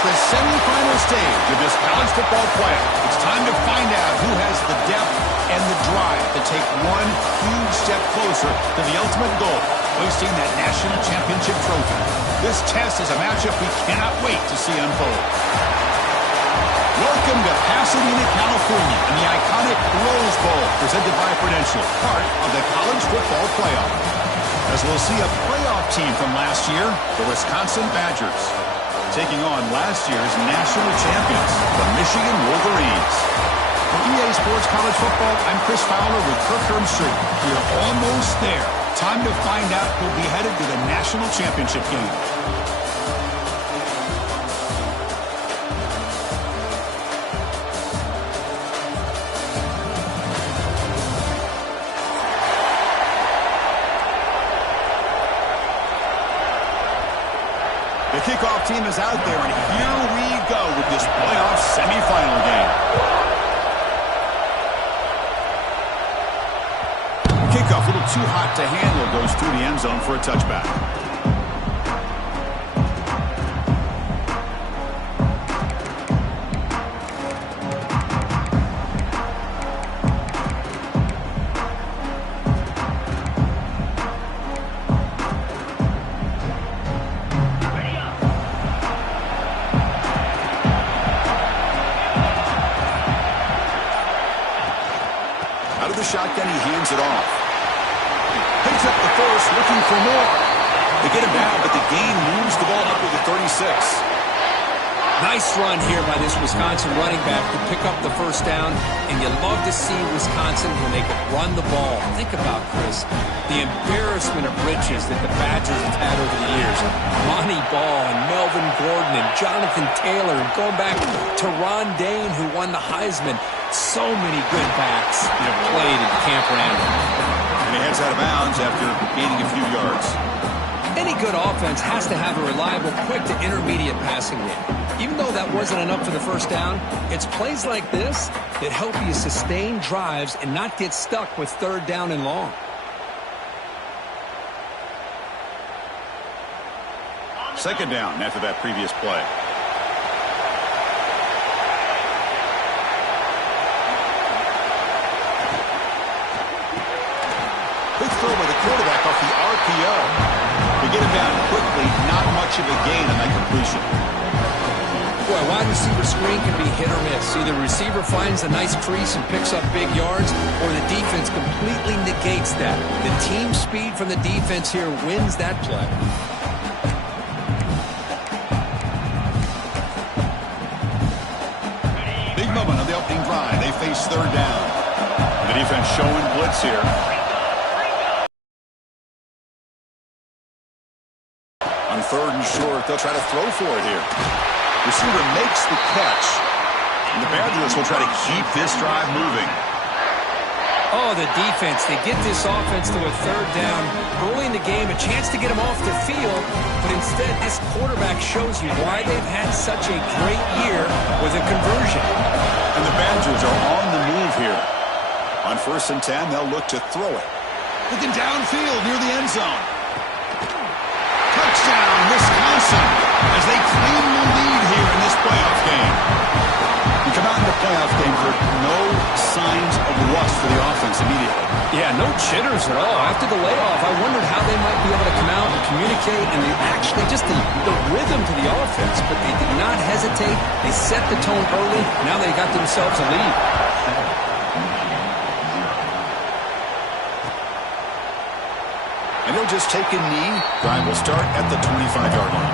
It's the semifinal stage of this college football playoff. It's time to find out who has the depth and the drive to take one huge step closer to the ultimate goal, hoisting that national championship trophy. This test is a matchup we cannot wait to see unfold. Welcome to Pasadena, California, and the iconic Rose Bowl, presented by Prudential, part of the college football playoff. As we'll see a playoff team from last year, the Wisconsin Badgers, taking on last year's national champions, the Michigan Wolverines. For EA Sports College Football, I'm Chris Fowler with Kirk Herbstreit. We're almost there. Time to find out who'll be headed to the national championship game. The kickoff team is out there, and here we go with this playoff semifinal game. Kickoff, a little too hot to handle, goes through the end zone for a touchback. Shotgun, he hands it off. Picks up the first, looking for more. They get him down, but the gain moves the ball up with the 36. Nice run here by this Wisconsin running back to pick up the first down, and you love to see Wisconsin when they can run the ball. Think about, Chris, the embarrassment of riches that the Badgers have had over the years. Monty Ball and Melvin Gordon and Jonathan Taylor, and going back to Ron Dane, who won the Heisman. So many good backs that have played at Camp Randall. And he heads out of bounds after gaining a few yards. Any good offense has to have a reliable, quick to intermediate passing game. Even though that wasn't enough for the first down, it's plays like this that help you sustain drives and not get stuck with third down and long. Second down after that previous play. Quick throw by the quarterback off the RPO. They get him down quickly, not much of a gain on that completion. Boy, wide receiver screen can be hit or miss. Either the receiver finds a nice crease and picks up big yards, or the defense completely negates that. The team speed from the defense here wins that play. Big moment on the opening drive. They face third down. The defense showing blitz here. On third and short, they'll try to throw for it here. Receiver makes the catch. And the Badgers will try to keep this drive moving. Oh, the defense. They get this offense to a third down. Early in the game, a chance to get them off the field. But instead, this quarterback shows you why they've had such a great year with a conversion. And the Badgers are on the move here. On 1st and 10, they'll look to throw it. Looking downfield near the end zone. Touchdown, Wisconsin, as they claim the lead here in this playoff game. You come out in the playoff game for no signs of rust for the offense immediately. Yeah, no jitters at all. After the layoff, I wondered how they might be able to come out and communicate and actually just the rhythm to the offense. But they did not hesitate. They set the tone early. Now they got themselves a lead. And they'll just take a knee. Drive will start at the 25-yard line.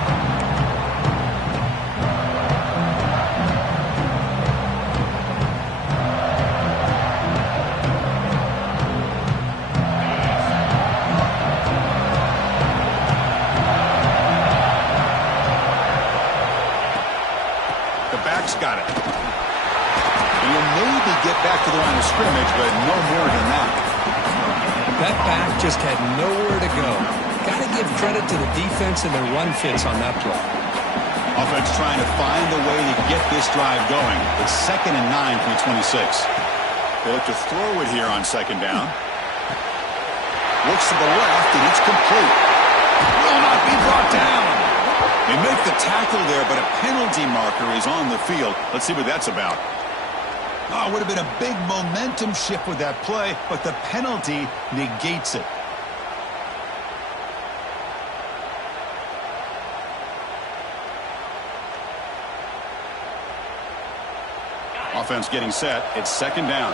The back's got it. And he'll maybe get back to the line of scrimmage, but no more than that. That back just had nowhere to go. Got to give credit to the defense and their run fits on that play. Offense trying to find a way to get this drive going. It's 2nd and 9 from the 26. They look to throw it here on 2nd down. Looks to the left, and it's complete. Will not be brought down. They make the tackle there, but a penalty marker is on the field. Let's see what that's about. Oh, it would have been a big momentum shift with that play, but the penalty negates it. Offense getting set. It's second down.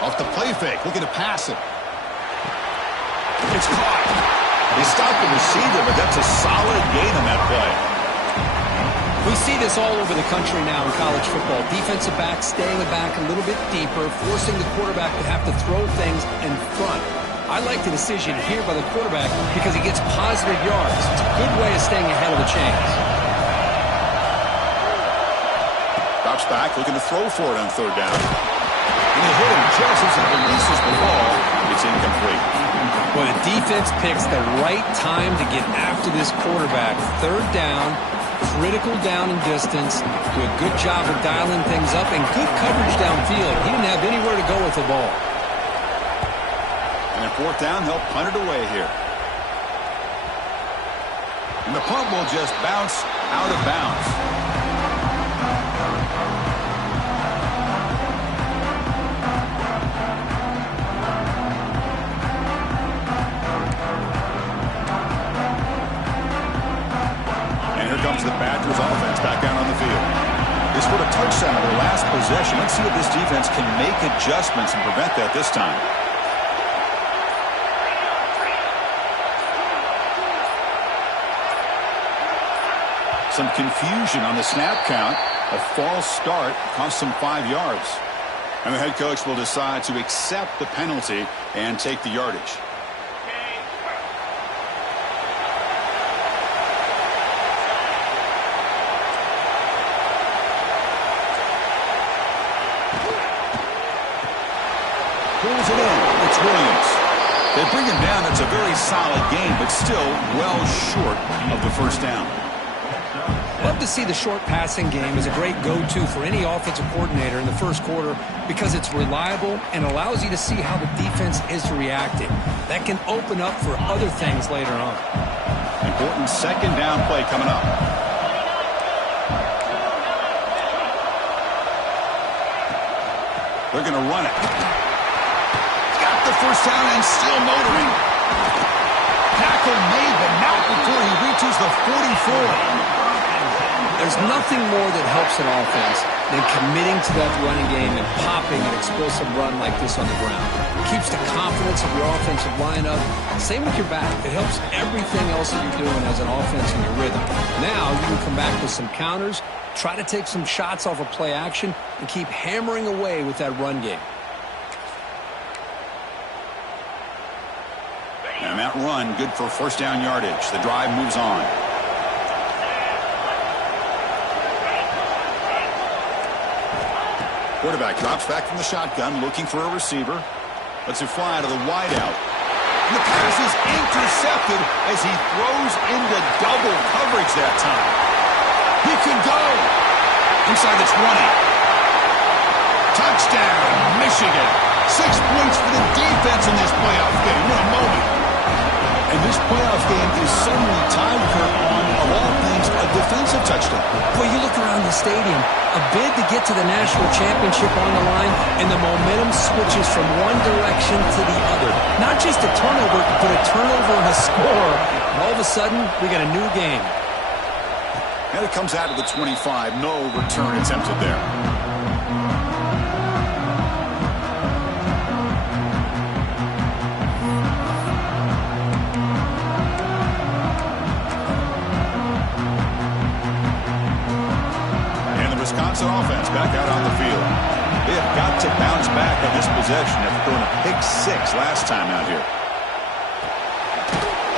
Off the play fake, looking to pass it. It's caught. He stopped the receiver, but that's a solid gain on that play. We see this all over the country now in college football. Defensive backs staying back a little bit deeper, forcing the quarterback to have to throw things in front. I like the decision here by the quarterback because he gets positive yards. It's a good way of staying ahead of the chains. Drops back, looking to throw for it on third down. And he hit him just as he releases the ball. It's incomplete. Well, the defense picks the right time to get after this quarterback. Third down, critical down and distance. Do a good job of dialing things up and good coverage downfield. He didn't have anywhere to go with the ball. And at fourth down, they'll punt it away here. And the punt will just bounce out of bounds. Comes the Badgers offense back out on the field. They scored a touchdown on their last possession. Let's see if this defense can make adjustments and prevent that this time. Some confusion on the snap count. A false start cost them 5 yards. And the head coach will decide to accept the penalty and take the yardage. Pulls it in. It's Williams. They bring him down. It's a very solid game, but still well short of the first down. Love to see the short passing game as a great go-to for any offensive coordinator in the first quarter because it's reliable and allows you to see how the defense is reacting. That can open up for other things later on. Important second down play coming up. They're going to run it. The first down and still motoring. Tackle made, but not before he reaches the 44. There's nothing more that helps an offense than committing to that running game and popping an explosive run like this on the ground. It keeps the confidence of your offensive lineup. Same with your back. It helps everything else that you're doing as an offense in your rhythm. Now you can come back with some counters, try to take some shots off of play action, and keep hammering away with that run game. And that run, good for first down yardage. The drive moves on. Quarterback drops back from the shotgun, looking for a receiver. Lets it fly out of the wideout. And the pass is intercepted as he throws into double coverage that time. He can go. Inside the 20. Touchdown, Michigan. 6 points for the defense in this playoff game. What a moment. And this playoff game is suddenly tied, Kurt, on, of all things, a defensive touchdown. Well, you look around the stadium, a bid to get to the national championship on the line, and the momentum switches from one direction to the other. Not just a turnover, but a turnover and a score. And all of a sudden, we got a new game. And it comes out of the 25. No return attempted there. Wisconsin offense back out on the field. They have got to bounce back on this possession after throwing a pick 6 last time out here.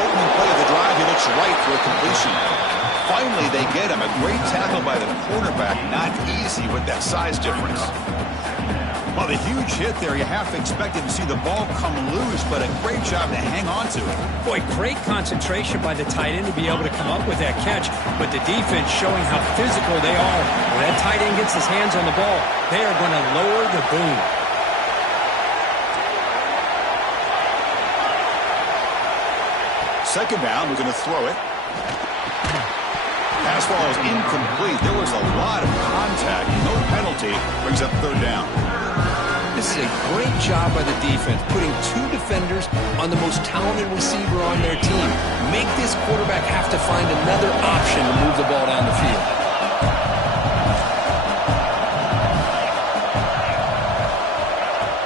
Opening play of the drive, he looks right for a completion. Finally, they get him. A great tackle by the quarterback. Not easy with that size difference. Well, the huge hit there, you half expected to see the ball come loose, but a great job to hang on to it. Boy, great concentration by the tight end to be able to come up with that catch, but the defense showing how physical they are. When that tight end gets his hands on the ball, they are going to lower the boom. Second down, we're going to throw it. Pass ball is incomplete. There was a lot of contact. No penalty. Brings up third down. This is a great job by the defense, putting two defenders on the most talented receiver on their team. Make this quarterback have to find another option to move the ball down the field.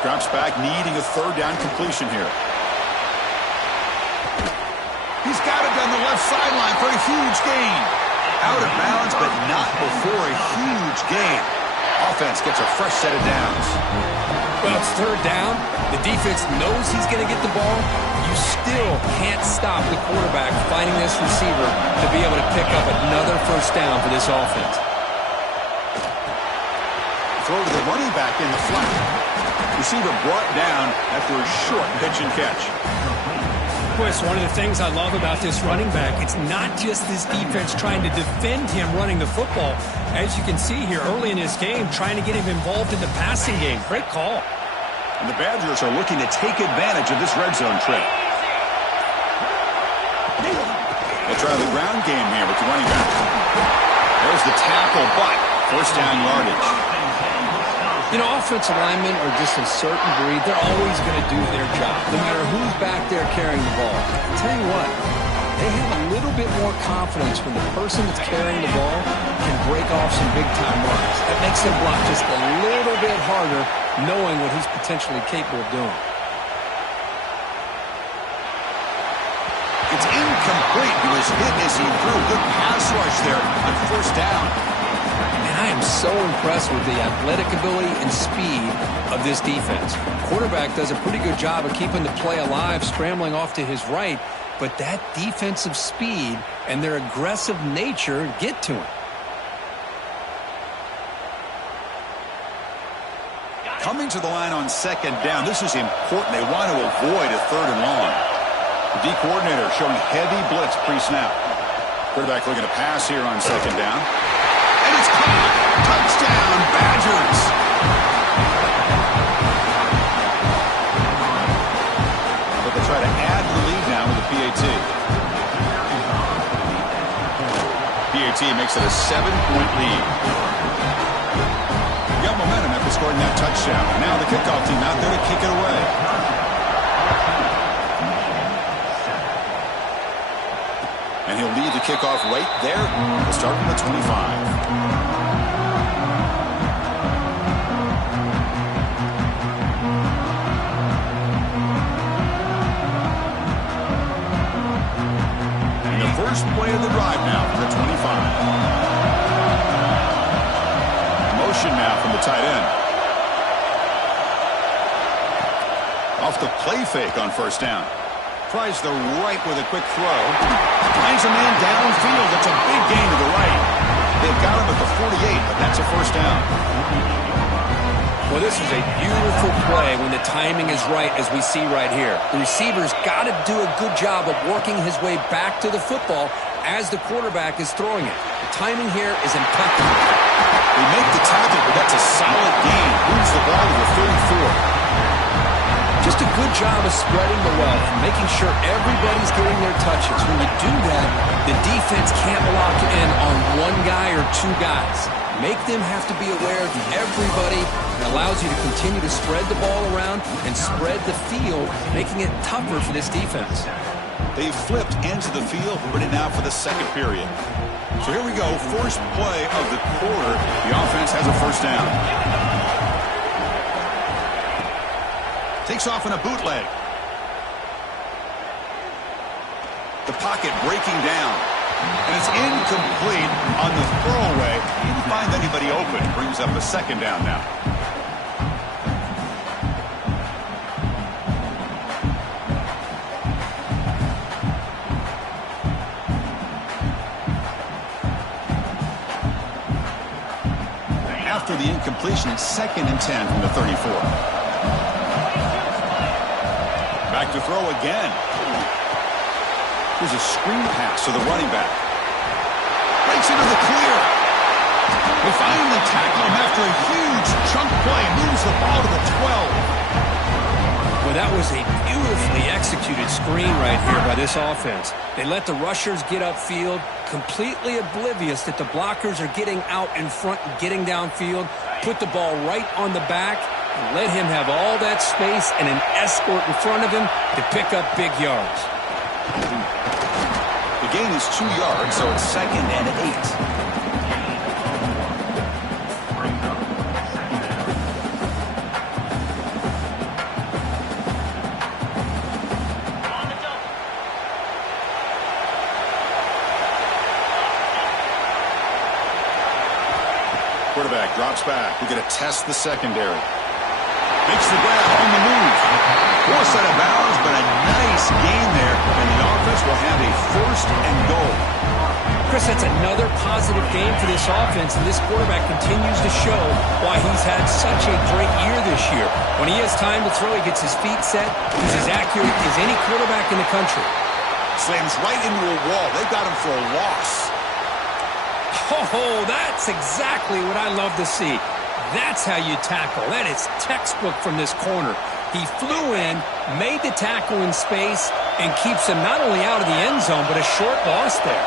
Drops back, needing a third down completion here. He's got it down the left sideline for a huge gain. Out of bounds, but not before a huge gain. Offense gets a fresh set of downs. Well, it's third down. The defense knows he's going to get the ball. You still can't stop the quarterback finding this receiver to be able to pick up another first down for this offense. Throw to the running back in the flat. Receiver brought down after a short pitch and catch. Chris, one of the things I love about this running back, it's not just this defense trying to defend him running the football. As you can see here early in this game, trying to get him involved in the passing game. Great call. And the Badgers are looking to take advantage of this red zone trip. They'll try the ground game here with the running back. There's the tackle, but first down yardage. You know, offensive linemen are just a certain breed. They're always going to do their job, no matter who's back there carrying the ball. I'll tell you what, they have a little bit more confidence when the person that's carrying the ball can break off some big-time runs. That makes them block just a little bit harder, knowing what he's potentially capable of doing. It's incomplete. He was hit as he threw. Good pass rush there on first down. I am so impressed with the athletic ability and speed of this defense. Quarterback does a pretty good job of keeping the play alive, scrambling off to his right, but that defensive speed and their aggressive nature get to him. Coming to the line on second down, this is important. They want to avoid a third and long. The D coordinator showing heavy blitz pre-snap. Quarterback looking to pass here on second down. And it's caught. Touchdown, Badgers. But they try to add the lead now with the PAT. PAT makes it a 7-point lead. You got momentum after scoring that touchdown. Now the kickoff team out there to kick it away. And he'll lead the kickoff right there. We'll start from the 25. First play of the drive now from the 25. Motion now from the tight end. Off the play fake on first down. Tries the right with a quick throw. Finds a man downfield. That's a big gain to the right. They've got him at the 48, but that's a first down. Well, this is a beautiful play when the timing is right, as we see right here. The receiver's got to do a good job of working his way back to the football as the quarterback is throwing it. The timing here is impeccable. They make the tackle, but that's a solid gain. Moves the ball to the 34. Just a good job of spreading the wealth, making sure everybody's getting their touches. When you do that, the defense can't lock in on one guy or two guys. Make them have to be aware of everybody. It allows you to continue to spread the ball around and spread the field, making it tougher for this defense. They flipped into the field, ready now for the second period. So here we go, first play of the quarter. The offense has a first down. Takes off in a bootleg. The pocket breaking down. And it's incomplete on the throwaway. He didn't find anybody open. Brings up a second down now. after the incompletion. It's 2nd and 10 from the 34. Back to throw again. Here's a screen pass to the running back. Breaks into the clear. They finally tackle him after a huge chunk play. Moves the ball to the 12. Well, that was a beautifully executed screen right here by this offense. They let the rushers get upfield, completely oblivious that the blockers are getting out in front and getting downfield, put the ball right on the back, and let him have all that space and an escort in front of him to pick up big yards. The gain is 2 yards, so it's 2nd and 8. Quarterback drops back. We're going to test the secondary. Makes the grab on the move. Poor set of bounds, but a nice gain there. And the offense will have a 1st and goal. Chris, that's another positive game for this offense, and this quarterback continues to show why he's had such a great year this year. When he has time to throw, he gets his feet set. He's as accurate as any quarterback in the country. Slams right into a wall. They got him for a loss. Oh, that's exactly what I love to see. That's how you tackle. That is textbook from this corner. He flew in, made the tackle in space, and keeps him not only out of the end zone, but a short loss there.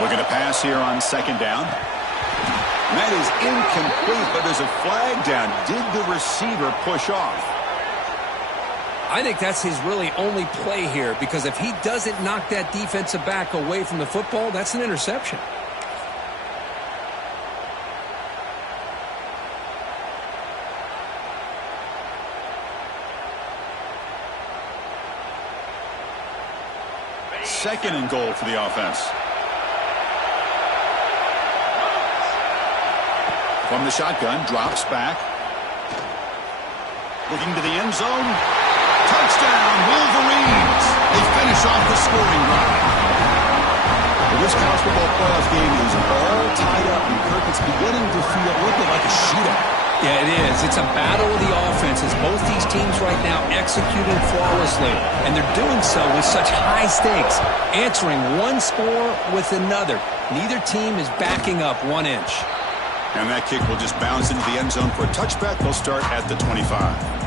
Looking to pass here on 2nd down. And that is incomplete, but there's a flag down. Did the receiver push off? I think that's his really only play here, because if he doesn't knock that defensive back away from the football, that's an interception. Second and goal for the offense. From the shotgun, drops back. Looking to the end zone. Touchdown, Wolverines! They finish off the scoring drive. This college football playoff game is all tied up, and Kirk, it's beginning to feel a little bit like a shootout. Yeah, it is. It's a battle of the offenses. Both these teams right now executing flawlessly, and they're doing so with such high stakes, answering one score with another. Neither team is backing up 1 inch. And that kick will just bounce into the end zone for a touchback. They'll start at the 25.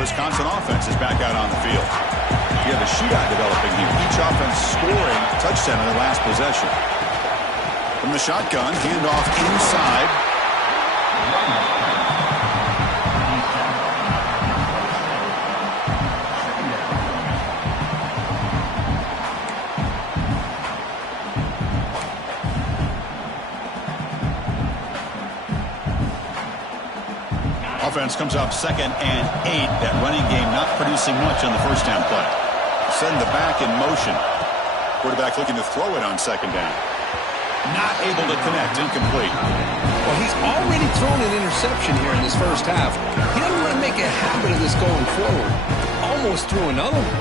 Wisconsin offense is back out on the field. You have a shootout developing here. Each offense scoring a touchdown in their last possession. From the shotgun, handoff inside. Offense comes up 2nd and 8. That running game not producing much on the first down play. Send the back in motion. Quarterback looking to throw it on 2nd down. Not able to connect. Incomplete. Well, he's already thrown an interception here in this first half. He doesn't want to make a habit of this going forward. Almost threw another one.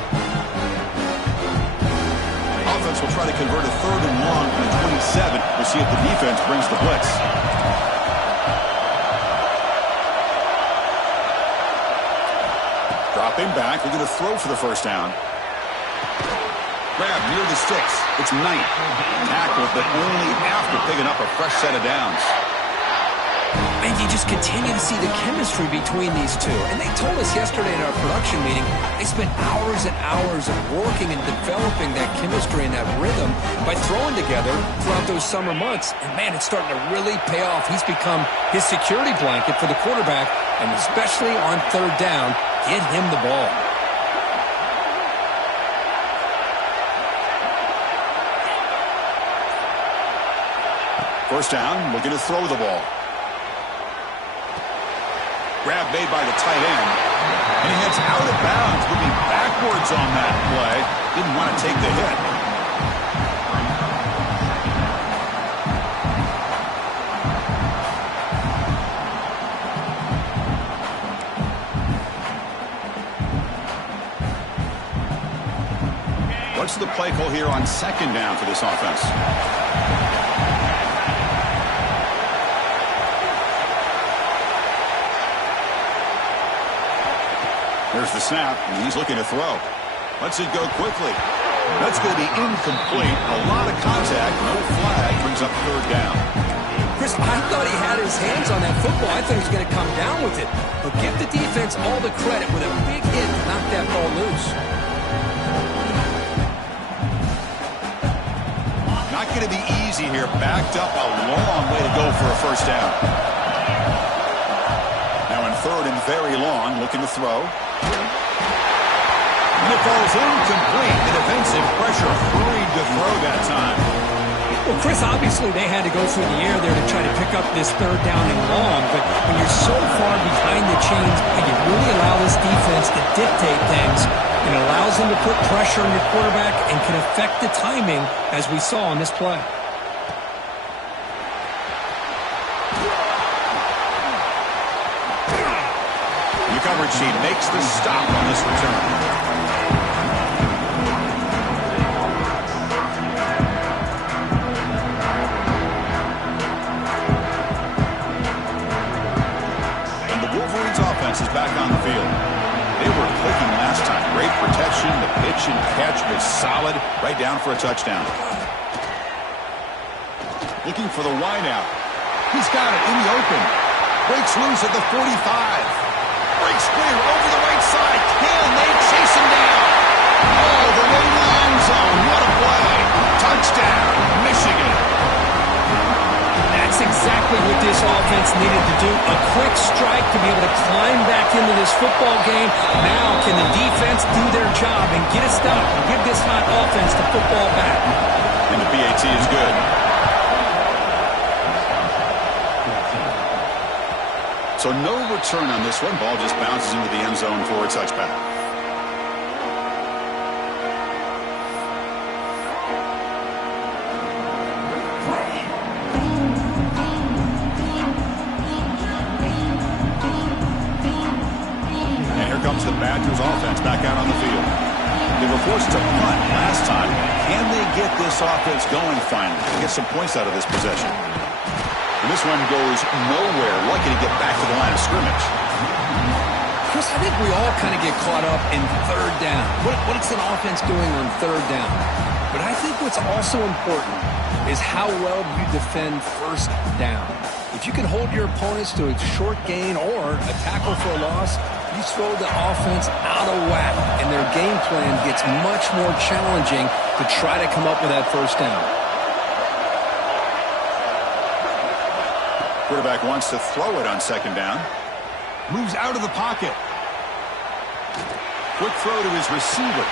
Offense will try to convert a 3rd and long from the 27. We'll see if the defense brings the blitz. Dropping back, we're going to throw for the first down. Grab near the sticks. It's Knight. Tackled, but only after picking up a fresh set of downs. And you just continue to see the chemistry between these two. And they told us yesterday in our production meeting, they spent hours and hours of working and developing that chemistry and that rhythm by throwing together throughout those summer months. And, man, it's starting to really pay off. He's become his security blanket for the quarterback, and especially on 3rd down, get him the ball. First down, looking to throw the ball. Grab made by the tight end. And he heads out of bounds, moving backwards on that play. Didn't want to take the hit. What's the play call here on second down for this offense? There's the snap, and he's looking to throw. Lets it go quickly. That's going to be incomplete. A lot of contact. No flag. Brings up third down. Chris, I thought he had his hands on that football. I thought he was going to come down with it. But give the defense all the credit with a big hit to knock that ball loose. Not going to be easy here. Backed up a long way to go for a first down. Now in third and very long, looking to throw. And it falls incomplete. The defensive pressure hurried to throw that time. Well, Chris, obviously they had to go through the air there to try to pick up this third down and long. But when you're so far behind the chains, you really allow this defense to dictate things. It allows them to put pressure on your quarterback and can affect the timing, as we saw on this play. The coverage sheet makes the stop on this return. Is back on the field. They were clicking last time. Great protection. The pitch and catch was solid. Right down for a touchdown. Looking for the wideout. He's got it in the open. Breaks loose at the 45. Breaks clear over the right side. Can they chase him down? Oh, the way to the end zone. What a play. Touchdown, Michigan. That's exactly what this offense needed to do. A quick strike to be able to climb back into this football game. Now can the defense do their job and get a stop and give this hot offense the football back? And the PAT is good. So no return on this one. Ball just bounces into the end zone for a touchback. The Badgers offense back out on the field. They were forced to punt last time. Can they get this offense going finally? Get some points out of this possession. And this one goes nowhere. Lucky to get back to the line of scrimmage. Chris, I think we all kind of get caught up in third down. What's an offense doing on third down? But I think what's also important is how well you defend first down. If you can hold your opponents to a short gain or a tackle for a loss, you throw the offense out of whack, and their game plan gets much more challenging to try to come up with that first down. Quarterback wants to throw it on second down. Moves out of the pocket. Quick throw to his receiver.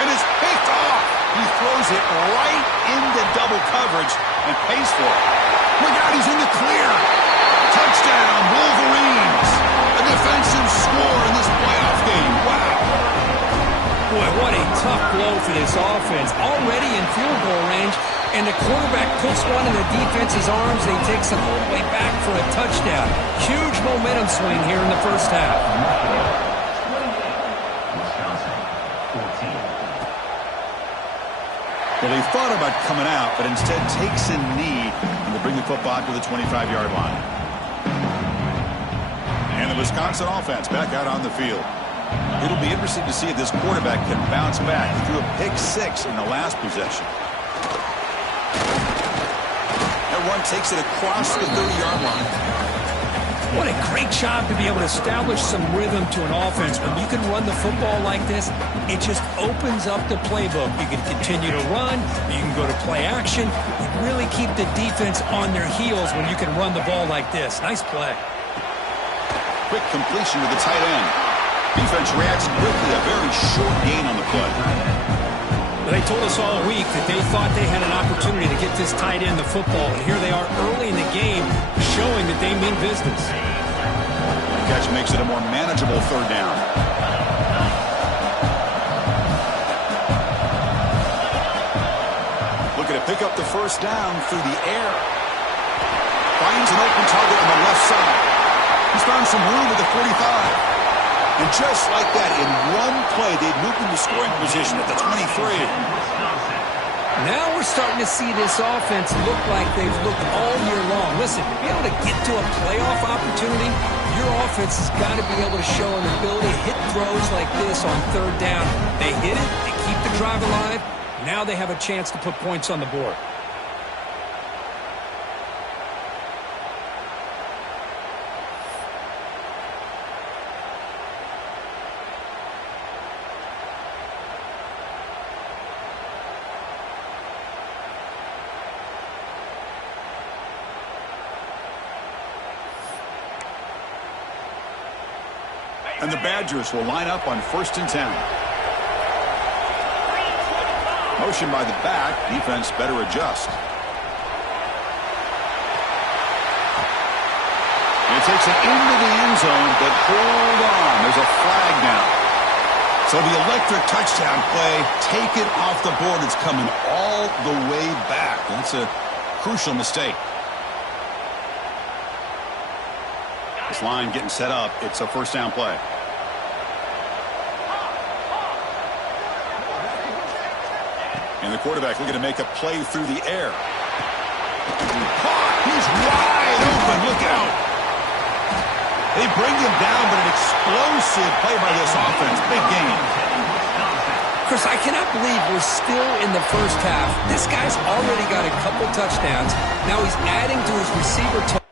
And it's picked off. He throws it right into double coverage and pays for it. Look out, he's in the clear. Touchdown, Wolverines. A defensive score in this playoff game. Wow. Boy, what a tough blow for this offense. Already in field goal range, and the quarterback puts one in the defense's arms, and he takes it all the way back for a touchdown. Huge momentum swing here in the first half. Well, he thought about coming out, but instead takes a knee and to bring the football to the 25-yard line. And the Wisconsin offense back out on the field. It'll be interesting to see if this quarterback can bounce back. He threw a pick six in the last possession. That one takes it across the 30-yard line. What a great job to be able to establish some rhythm to an offense. When you can run the football like this, it just opens up the playbook. You can continue to run. You can go to play action. You really keep the defense on their heels when you can run the ball like this. Nice play. Quick completion to the tight end. Defense reacts quickly. A very short gain on the play. They told us all week that they thought they had an opportunity to get this tight end the football, and here they are early in the game showing that they mean business. The catch makes it a more manageable third down. Looking to pick up the first down through the air. Finds an open target on the left side. He's found some room at the 45. And just like that, in one play, they'd moved into scoring position at the 23. Now we're starting to see this offense look like they've looked all year long. Listen, to be able to get to a playoff opportunity, your offense has got to be able to show an ability to hit throws like this on third down. They hit it, they keep the drive alive. Now they have a chance to put points on the board. And the Badgers will line up on 1st and 10. Motion by the back. Defense better adjust. And it takes it into the end zone, but hold on. There's a flag now. So the electric touchdown play, take it off the board. It's coming all the way back. That's a crucial mistake. This line getting set up. It's a 1st down play. And the quarterback looking to make a play through the air. Caught. He's wide open. Look out. They bring him down, but an explosive play by this offense. Big game. Chris, I cannot believe we're still in the first half. This guy's already got a couple touchdowns. Now he's adding to his receiver total.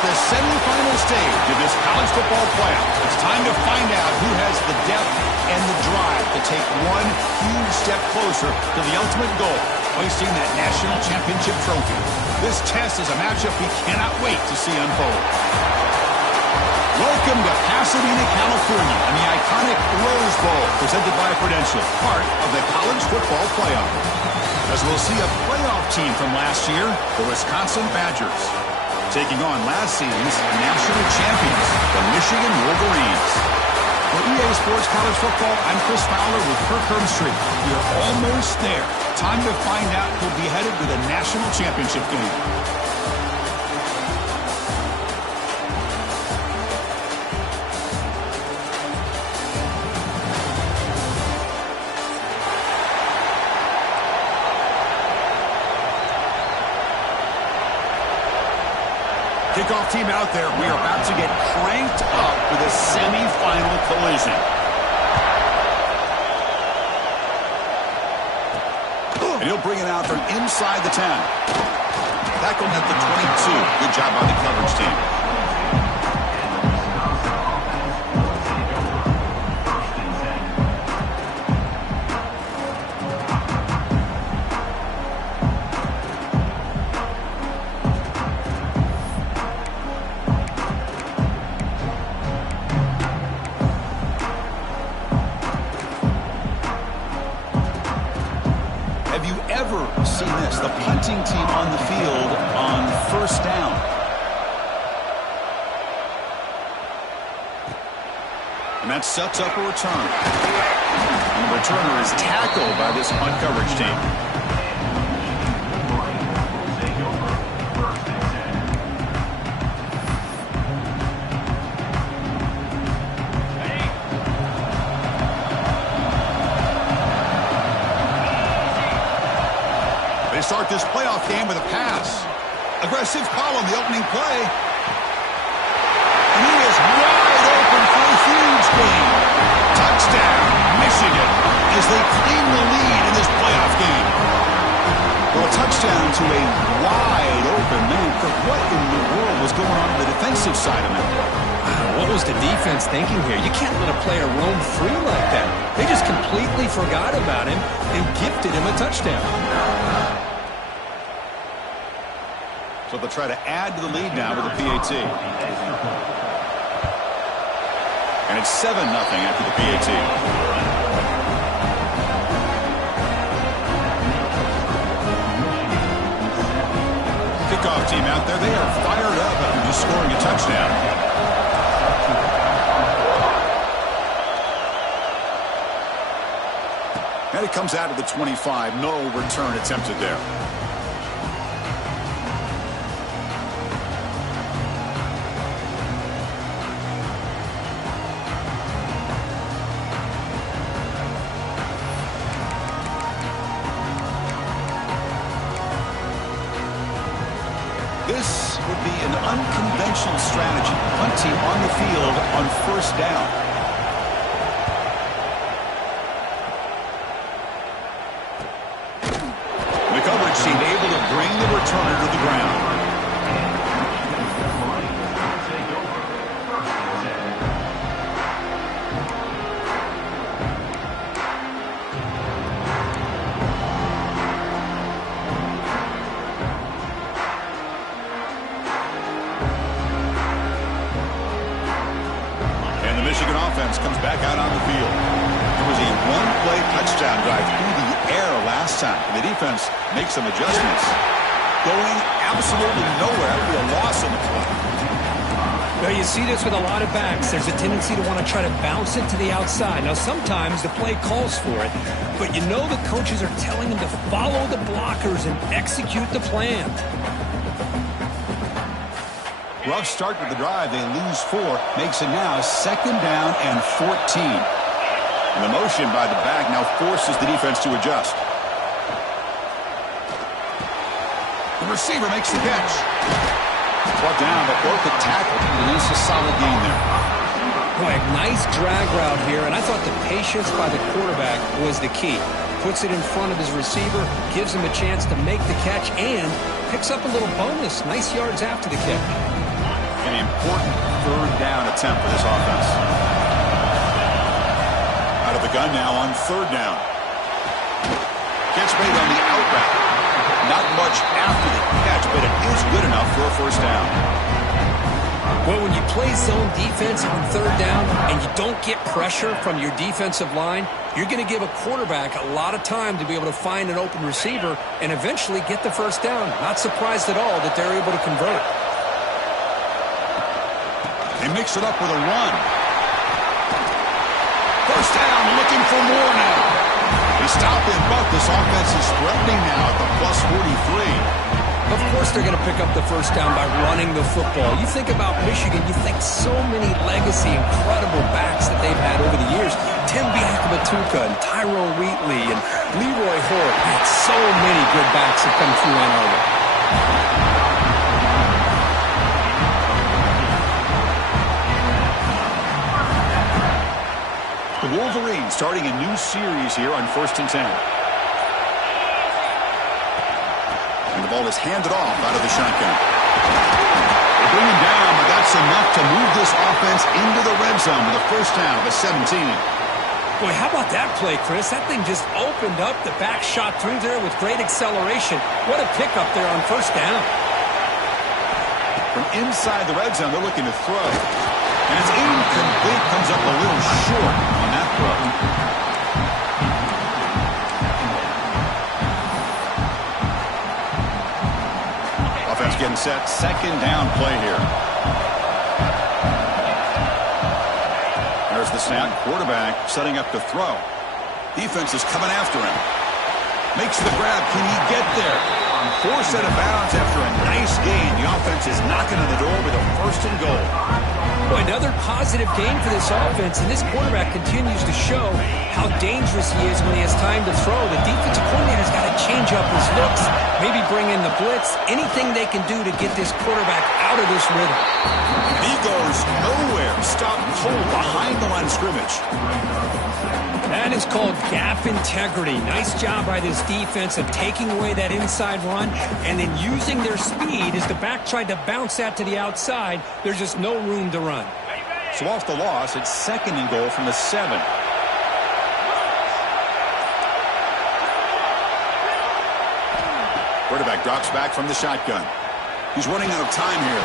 the semifinal stage of this college football playoff. It's time to find out who has the depth and the drive to take one huge step closer to the ultimate goal, hoisting that national championship trophy. This test is a matchup we cannot wait to see unfold. Welcome to Pasadena, California, and the iconic Rose Bowl, presented by Prudential, part of the college football playoff. As we'll see a playoff team from last year, the Wisconsin Badgers, taking on last season's national champions, the Michigan Wolverines. For EA Sports College Football, I'm Chris Fowler with Kirk Herbstreit. We're almost there. Time to find out who'll be headed to the national championship game. Kickoff team out there. We are about to get cranked up for the semifinal collision. And he'll bring it out from inside the 10. Tackled at the 22. Good job by the coverage team. Have you ever seen this? The punting team on the field on first down. And that sets up a return. And the returner is tackled by this punt coverage team. They start this playoff game with a pass. Aggressive call on the opening play. And he is wide open for a huge gain. Touchdown, Michigan, as they claim the lead in this playoff game. Well, a touchdown to a wide open man. What in the world was going on the defensive side of it? What was the defense thinking here? You can't let a player roam free like that. They just completely forgot about him and gifted him a touchdown. So they'll try to add to the lead now with the PAT. And it's 7-0 after the PAT. Kickoff team out there. They are fired up after just scoring a touchdown. And it comes out of the 25. No return attempted there. This would be an unconventional strategy. Punting on the field on first down. The coverage team able to bring the returner to the ground. Michigan offense comes back out on the field. There was a one-play touchdown drive through the air last time. The defense makes some adjustments. Going absolutely nowhere after a loss on the play. Well, you see this with a lot of backs. There's a tendency to want to try to bounce it to the outside. Now, sometimes the play calls for it, but you know the coaches are telling them to follow the blockers and execute the plan. Rough start to the drive. They lose 4. Makes it now 2nd down and 14. And the motion by the back now forces the defense to adjust. The receiver makes the catch. Brought down, but broke the tackle. At least a solid gain there. Boy, a nice drag route here, and I thought the patience by the quarterback was the key. Puts it in front of his receiver, gives him a chance to make the catch, and picks up a little bonus. Nice yards after the catch. important third down attempt for this offense. Out of the gun now on third down. Gets made on the out route. Not much after the catch, but it is good enough for a first down. Well, when you play zone defense on third down and you don't get pressure from your defensive line, you're going to give a quarterback a lot of time to be able to find an open receiver and eventually get the first down. Not surprised at all that they're able to convert. They mix it up with a run. First down, looking for more now. They stop him, but this offense is threatening now at the plus 43. Of course they're going to pick up the first down by running the football. You think about Michigan, you think so many legacy, incredible backs that they've had over the years. Tim Biakabatuka and Tyrone Wheatley and Leroy Hort. Man, so many good backs have come through Ann Arbor. The Wolverines starting a new series here on 1st and 10. And the ball is handed off out of the shotgun. They bring him down, but that's enough to move this offense into the red zone with a first down of 17. Boy, how about that play, Chris? That thing just opened up. The back shot through there with great acceleration. What a pickup there on first down. From inside the red zone, they're looking to throw. And it's incomplete. Comes up a little short on that throw. Offense getting set. Second down play here. There's the snap. Quarterback setting up to throw. Defense is coming after him. Makes the grab. Can he get there? Forced out of bounds after a nice gain. The offense is knocking on the door with a first and goal. Boy, another positive game for this offense, and this quarterback continues to show how dangerous he is when he has time to throw. The defensive coordinator's got to change up his looks, maybe bring in the blitz, anything they can do to get this quarterback out of this rhythm. He goes nowhere. Stopped cold behind the line of scrimmage. That is called gap integrity. Nice job by this defense of taking away that inside run and then using their speed as the back tried to bounce that to the outside. There's just no room to run. So off the loss, it's second and goal from the 7. Quarterback drops back from the shotgun. He's running out of time here.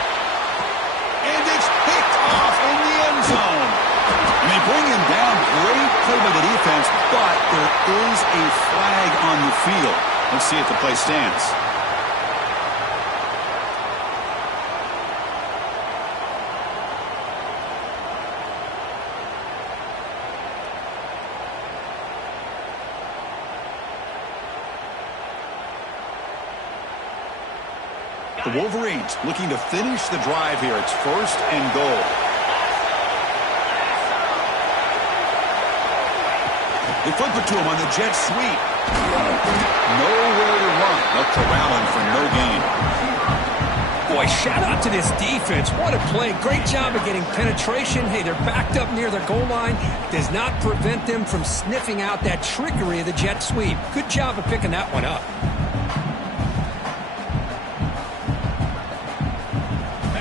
And it's picked off in the end zone. And they bring him down. Great play by the defense, but there is a flag on the field. Let's see if the play stands. The Wolverines looking to finish the drive here. It's first and goal. They flip it to him on the jet sweep. Nowhere to run. They'll corral him for no gain. Boy, shout out to this defense. What a play. Great job of getting penetration. Hey, they're backed up near their goal line. Does not prevent them from sniffing out that trickery of the jet sweep. Good job of picking that one up.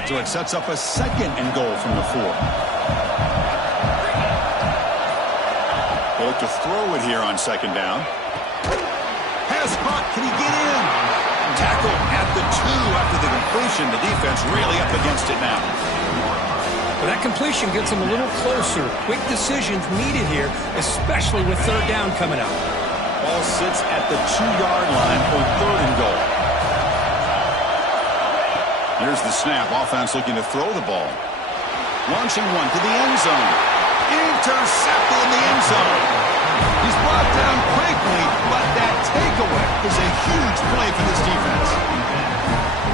So it sets up a second and goal from the 4. They'll look to throw it here on second down. Pass caught. Can he get in? Tackle at the 2 after the completion. The defense really up against it now. Well, that completion gets them a little closer. Quick decisions needed here, especially with third down coming up. Ball sits at the 2-yard line for third and goal. Here's the snap. Offense looking to throw the ball. Launching one to the end zone. Intercepted in the end zone. He's brought down quickly, but that takeaway is a huge play for this defense.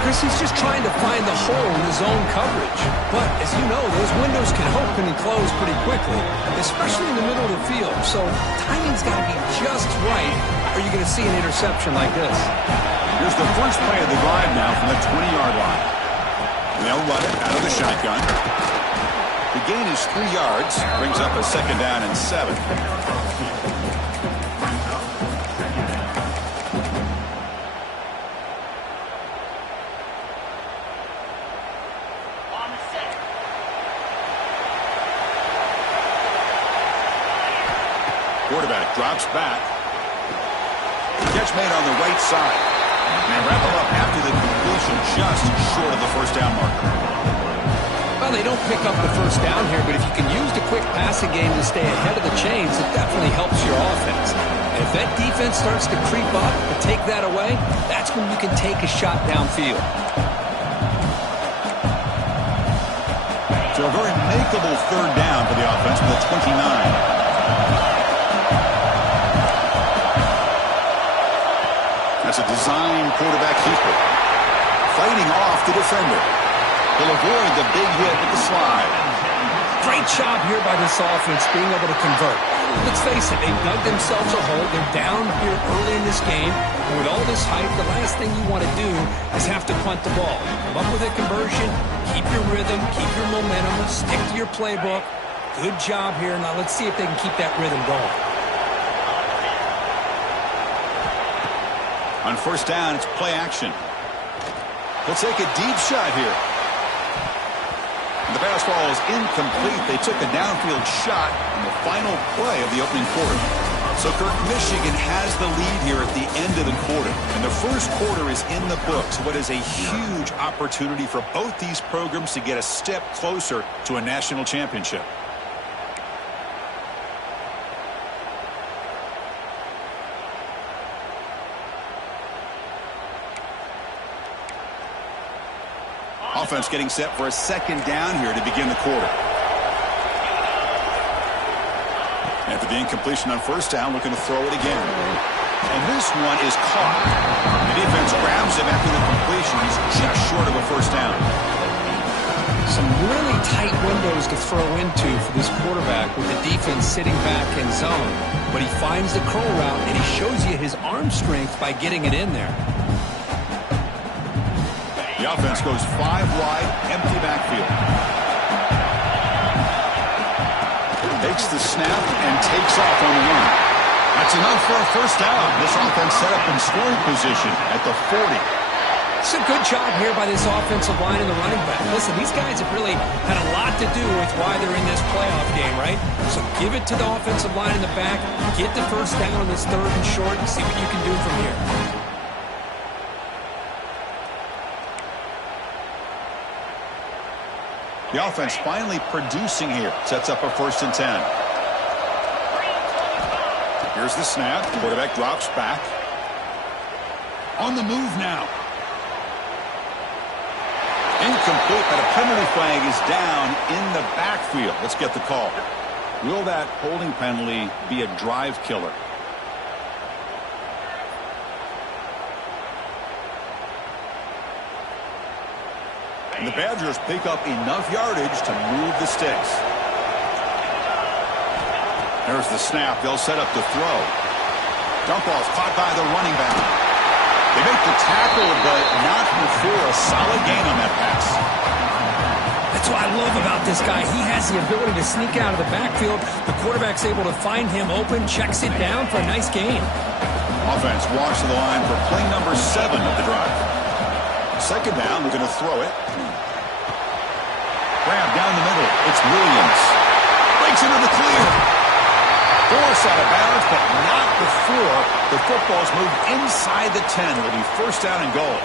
Chris, he's just trying to find the hole in his own coverage. But, as you know, those windows can open and close pretty quickly, especially in the middle of the field. So timing's got to be just right, or you're going to see an interception like this. Here's the first play of the drive now from the 20-yard line. And they'll run it out of the shotgun. The gain is 3 yards. Brings up a second down and 7. Quarterback drops back. Catch made on the right side. And they wrap him up after the completion, just short of the first down marker. Well, they don't pick up the first down here, but if you can use the quick passing game to stay ahead of the chains, it definitely helps your offense. And if that defense starts to creep up and take that away, that's when you can take a shot downfield. So a very makeable third down for the offense with a 29. That's a design quarterback keeper. Fighting off the defender. He'll avoid the big hit with the slide. Great job here by this offense being able to convert. Let's face it, they've dug themselves a hole. They're down here early in this game. And with all this hype, the last thing you want to do is have to punt the ball. Come up with a conversion, keep your rhythm, keep your momentum, stick to your playbook. Good job here. Now let's see if they can keep that rhythm going. On first down, it's play action. He'll take a deep shot here. And the pass ball is incomplete. They took a downfield shot in the final play of the opening quarter. So Kirk, Michigan has the lead here at the end of the quarter. And the first quarter is in the books. What is a huge opportunity for both these programs to get a step closer to a national championship. Offense getting set for a second down here to begin the quarter. After the incompletion on first down, looking to throw it again. And this one is caught. The defense grabs him after the completion. He's just short of a first down. Some really tight windows to throw into for this quarterback with the defense sitting back in zone. But he finds the curl route, and he shows you his arm strength by getting it in there. The offense goes 5 wide, empty backfield. Takes the snap and takes off on the run. That's enough for a first down. This offense set up in scoring position at the 40. It's a good job here by this offensive line and the running back. Listen, these guys have really had a lot to do with why they're in this playoff game, right? So give it to the offensive line in the back. Get the first down on this third and short and see what you can do from here. The offense finally producing here. Sets up a 1st and 10. Here's the snap. Quarterback drops back. On the move now. Incomplete, but a penalty flag is down in the backfield. Let's get the call. Will that holding penalty be a drive killer? And the Badgers pick up enough yardage to move the sticks. There's the snap. They'll set up to throw. Dump ball's caught by the running back. They make the tackle, but not before a solid gain on that pass. That's what I love about this guy. He has the ability to sneak out of the backfield. The quarterback's able to find him open, checks it down for a nice gain. Offense walks to the line for play number 7 of the drive. Second down, we're going to throw it. Grab down the middle. It's Williams. Breaks into the clear. Force out of bounds, but not before the football's moved inside the 10. It'll be first down and goal.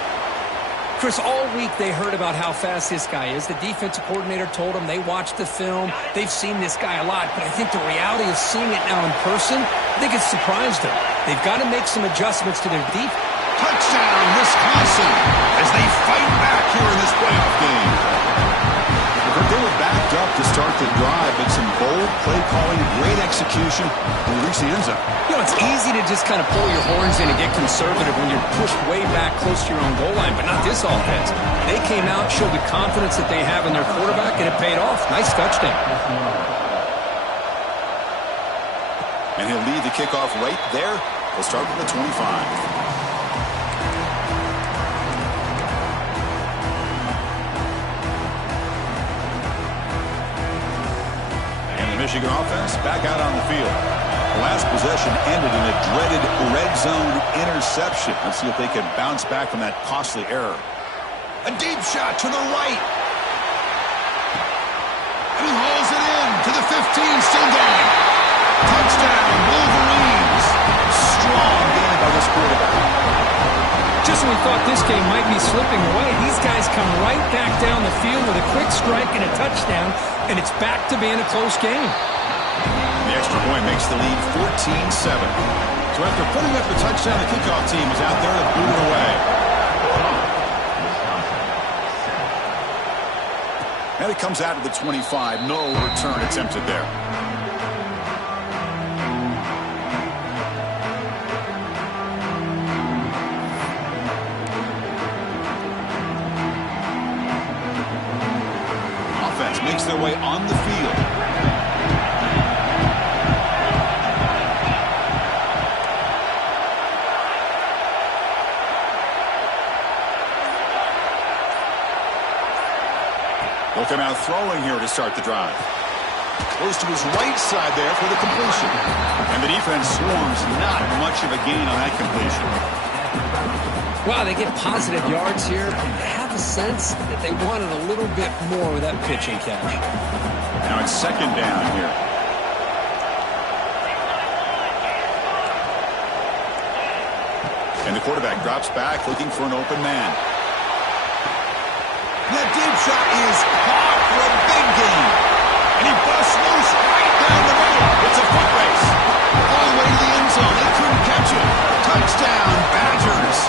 Chris, all week they heard about how fast this guy is. The defensive coordinator told them they watched the film. They've seen this guy a lot, but I think the reality of seeing it now in person, I think it's surprised them. They've got to make some adjustments to their defense. Touchdown, Wisconsin, as they fight back here in this playoff game. They were backed up to start the drive, but some bold play calling, great execution, and reach the end zone. You know, it's easy to just kind of pull your horns in and get conservative when you're pushed way back close to your own goal line, but not this offense. They came out, showed the confidence that they have in their quarterback, and it paid off. Nice touchdown. And he'll lead the kickoff right there. We'll start with the 25. Michigan offense back out on the field. The last possession ended in a dreaded red zone interception. Let's see if they can bounce back from that costly error. A deep shot to the right. And he hauls it in to the 15, still going. Touchdown, Wolverines. quarterback. Just when we thought this game might be slipping away, these guys come right back down the field with a quick strike and a touchdown, and it's back to being a close game. The extra point makes the lead 14-7. So after putting up the touchdown, the kickoff team is out there to boot it away. And it comes out of the 25. No return attempted there. Offense makes their way on the field. They'll come out throwing here to start the drive. Goes to his right side there for the completion. And the defense swarms. Not much of a gain on that completion. Wow, they get positive yards here. I have a sense that they wanted a little bit more with that pitch and catch. Now it's second down here. And the quarterback drops back looking for an open man. That deep shot is caught for a big gain. And he busts loose right down the middle. It's a foot race. All the way to the end zone. They couldn't catch it. Touchdown, Badgers.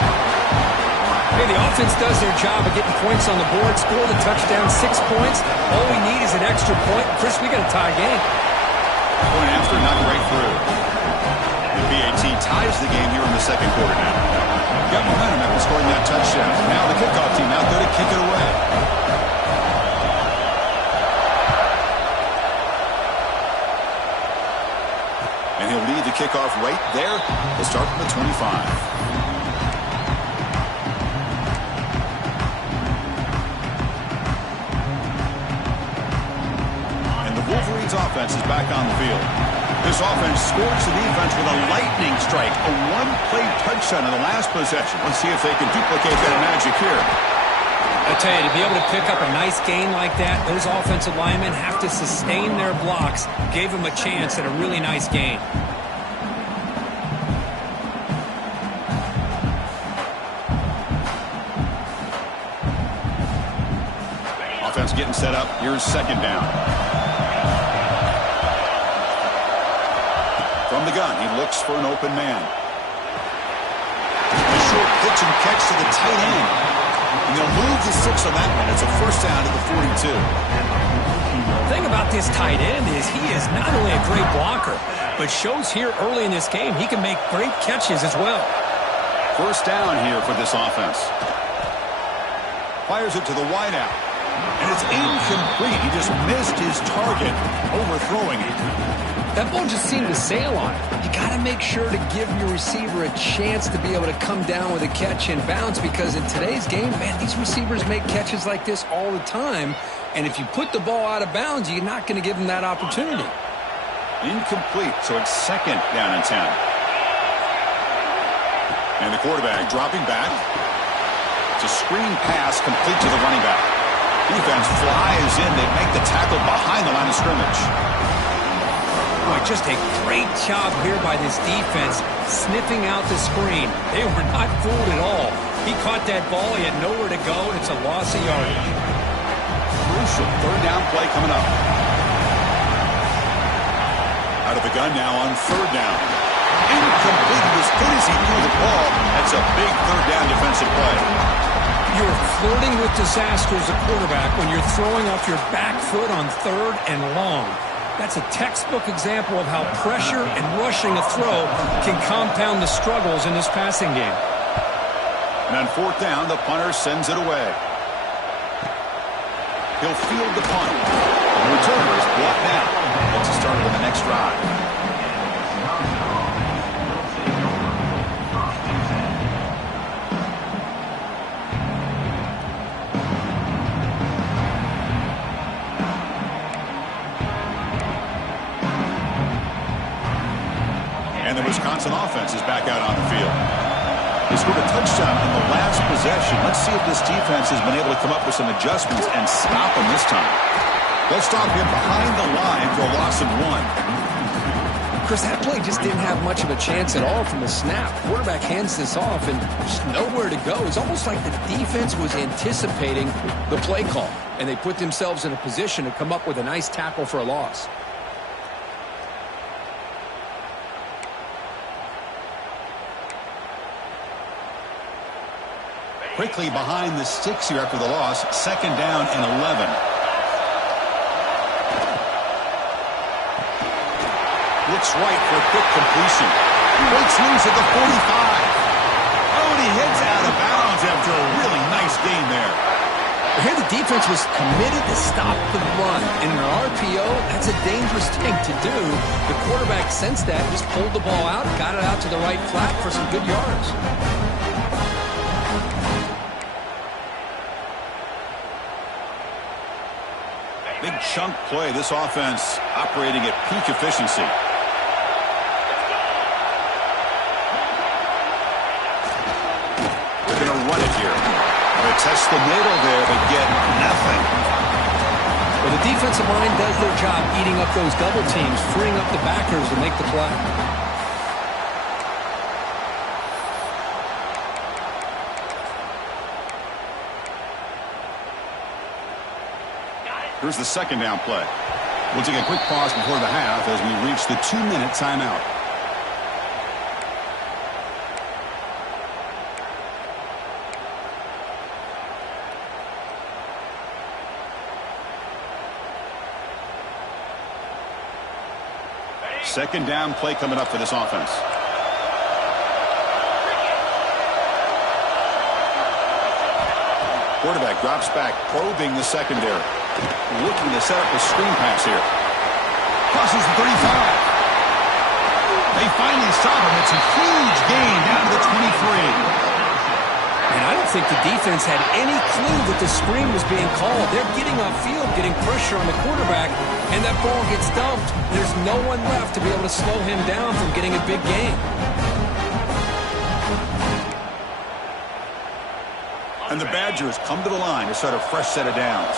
Hey, the offense does their job of getting points on the board. Score the touchdown, 6 points. All we need is an extra point. Chris, we got a tie game. Point after, not right through. The BAT ties the game here in the second quarter now. Got momentum after scoring that touchdown. Now the kickoff team out there to kick it away. And he'll lead the kickoff right there. He'll start from the 25. Wolverines offense is back on the field. This offense scores the defense with a lightning strike, a one-play touchdown in the last possession. Let's see if they can duplicate that magic here. I tell you, to be able to pick up a nice gain like that, those offensive linemen have to sustain their blocks. Gave them a chance at a really nice gain. Offense getting set up. Here's second down. From the gun, he looks for an open man. A short pitch and catch to the tight end. And they'll move the 6 on that one. It's a first down to the 42. The thing about this tight end is he is not only a great blocker, but shows here early in this game he can make great catches as well. First down here for this offense. Fires it to the wideout. And it's incomplete. He just missed his target, overthrowing it. That ball just seemed to sail on it. You got to make sure to give your receiver a chance to be able to come down with a catch and bounce, because in today's game, man, these receivers make catches like this all the time. And if you put the ball out of bounds, you're not going to give them that opportunity. Incomplete, so it's second down and 10. And the quarterback dropping back. It's a screen pass complete to the running back. Defense flies in. They make the tackle behind the line of scrimmage. Boy, just a great job here by this defense, sniffing out the screen. They were not fooled at all. He caught that ball. He had nowhere to go, and it's a loss of yardage. Crucial third down play coming up. Out of the gun now on third down. Incomplete. As good as he threw the ball, that's a big third down defensive play. You're flirting with disaster as a quarterback when you're throwing off your back foot on third and long. That's a textbook example of how pressure and rushing a throw can compound the struggles in this passing game. And on fourth down, the punter sends it away. He'll field the punt. The returner is blocked out. Gets us started on the next drive. And the Wisconsin offense is back out on the field. They scored a touchdown in the last possession. Let's see if this defense has been able to come up with some adjustments and stop them this time. They'll stop him behind the line for a loss of 1. Chris, that play just didn't have much of a chance at all from the snap. Quarterback hands this off and just nowhere to go. It's almost like the defense was anticipating the play call, and they put themselves in a position to come up with a nice tackle for a loss. Quickly behind the sticks here after the loss. 2nd down and 11. Looks right for a quick completion. Breaks loose at the 45. Oh, and he heads out of bounds after a really nice gain there. Here the defense was committed to stop the run. And in an RPO, that's a dangerous thing to do. The quarterback sensed that, just pulled the ball out, got it out to the right flat for some good yards. Big chunk play. This offense operating at peak efficiency. They're going to run it here. They test the middle there, but get nothing. Well, the defensive line does their job eating up those double teams, freeing up the backers to make the play. Here's the 2nd down play. We'll take a quick pause before the half as we reach the 2-minute timeout. Second down play coming up for this offense. Quarterback drops back, probing the secondary. Looking to set up a screen pass here. Crosses the 35. They finally stop him. It's a huge gain down to the 23. And I don't think the defense had any clue that the screen was being called. They're getting upfield, getting pressure on the quarterback, and that ball gets dumped. There's no one left to be able to slow him down from getting a big gain. And the Badgers come to the line to start a fresh set of downs.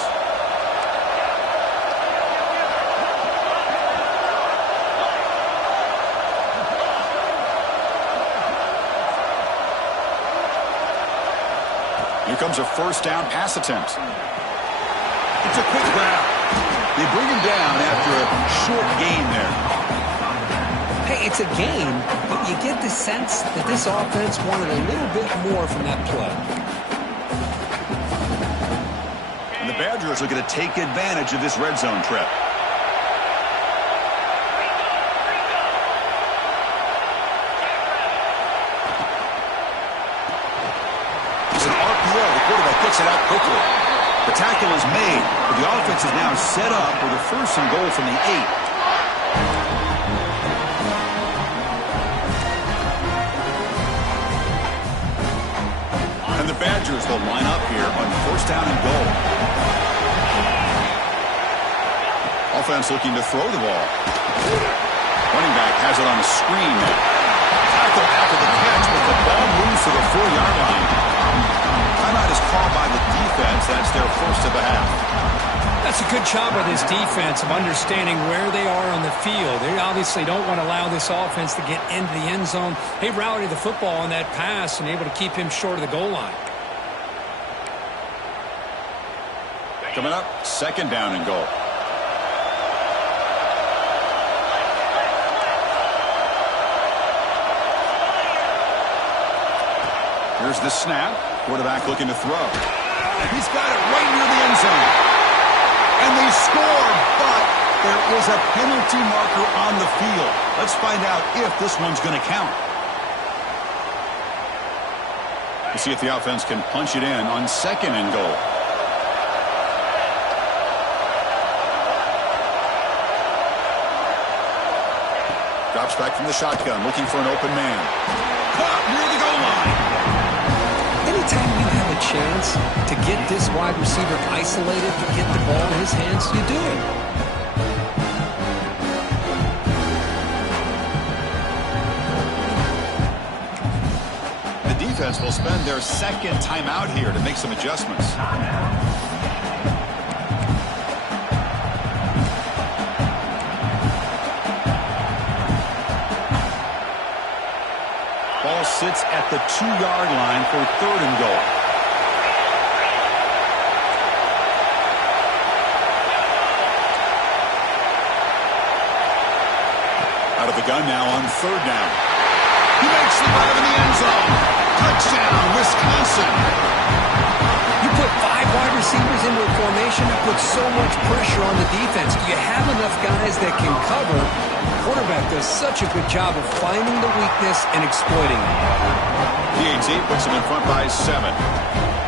Here comes a 1st down pass attempt. It's a quick grab. They bring him down after a short gain there. Hey, it's a gain, but you get the sense that this offense wanted a little bit more from that play. And the Badgers are going to take advantage of this red zone trip. Gets it out quickly. The tackle is made, but the offense is now set up with a 1st and goal from the 8. And the Badgers will line up here on 1st down and goal. Offense looking to throw the ball. Running back has it on a screen. Tackle after the catch, but the ball moves to the 4-yard line. Timeout is called by the defense. That's their 1st of the half. That's a good job by this defense of understanding where they are on the field. They obviously don't want to allow this offense to get into the end zone. They rallied the football on that pass and able to keep him short of the goal line. Coming up, 2nd down and goal. Here's the snap. Quarterback looking to throw. And he's got it right near the end zone. And they score, but there is a penalty marker on the field. Let's find out if this one's going to count. We'll see if the offense can punch it in on 2nd and goal. Drops back from the shotgun, looking for an open man. Caught near the goal line. Anytime you have a chance to get this wide receiver isolated, to get the ball in his hands, you do it. The defense will spend their 2nd timeout here to make some adjustments. sits at the 2-yard line for 3rd and goal. Out of the gun now on 3rd down. He makes the grab in the end zone. Touchdown, Wisconsin. You put 5 wide receivers into a formation that puts so much pressure on the defense. Do you have enough guys that can cover? The quarterback does such a good job of finding the weakness and exploiting it. PAT puts him in front by 7.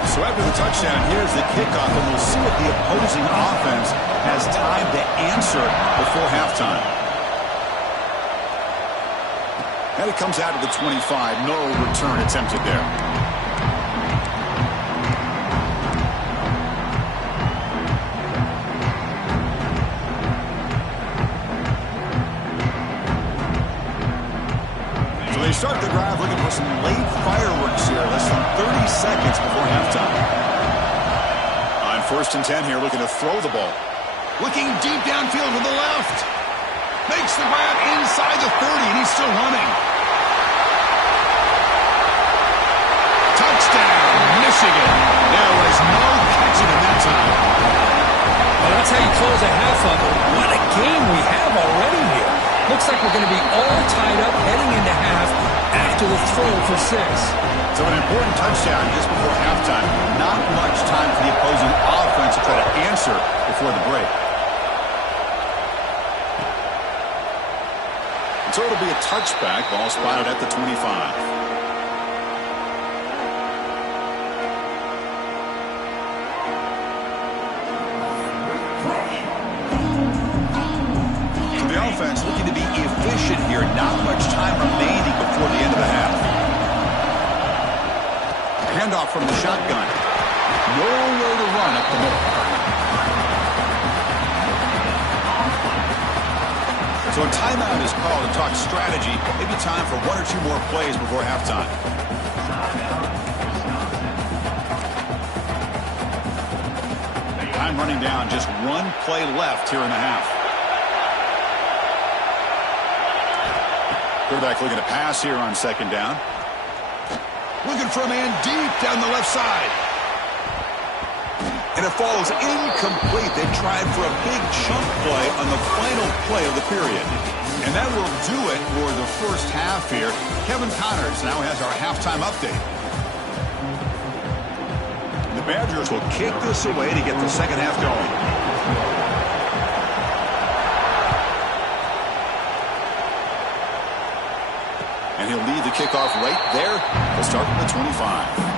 So after the touchdown, here's the kickoff, and we'll see if the opposing offense has time to answer before halftime. And it comes out of the 25. No return attempted there. So they start the drive looking for some late fireworks here. Less than 30 seconds before halftime. On 1st and 10 here, looking to throw the ball. Looking deep downfield to the left. Makes the grab inside the 30, and he's still running. Touchdown, Michigan. There was no catching him that time. Well, that's how you close a half of it. What a game we have already here. Looks like we're going to be all tied up heading into half after the throw for 6. So an important touchdown just before halftime. Not much time for the opposing offense to try to answer before the break. So it'll be a touchback. Ball spotted at the 25. So the offense looking to be efficient here. Not much time remaining before the end of the half. Handoff from the shotgun. Nowhere to run up the middle. So a timeout is called to talk strategy. Maybe time for 1 or 2 more plays before halftime. Time running down. Just 1 play left here in the half. Quarterback looking to pass here on 2nd down. Looking for a man deep down the left side. And it falls incomplete. They tried for a big chunk play on the final play of the period. And that will do it for the first half here. Kevin Connors now has our halftime update. The Badgers will kick this away to get the second half going. And he'll lead the kickoff right there to start at the 25.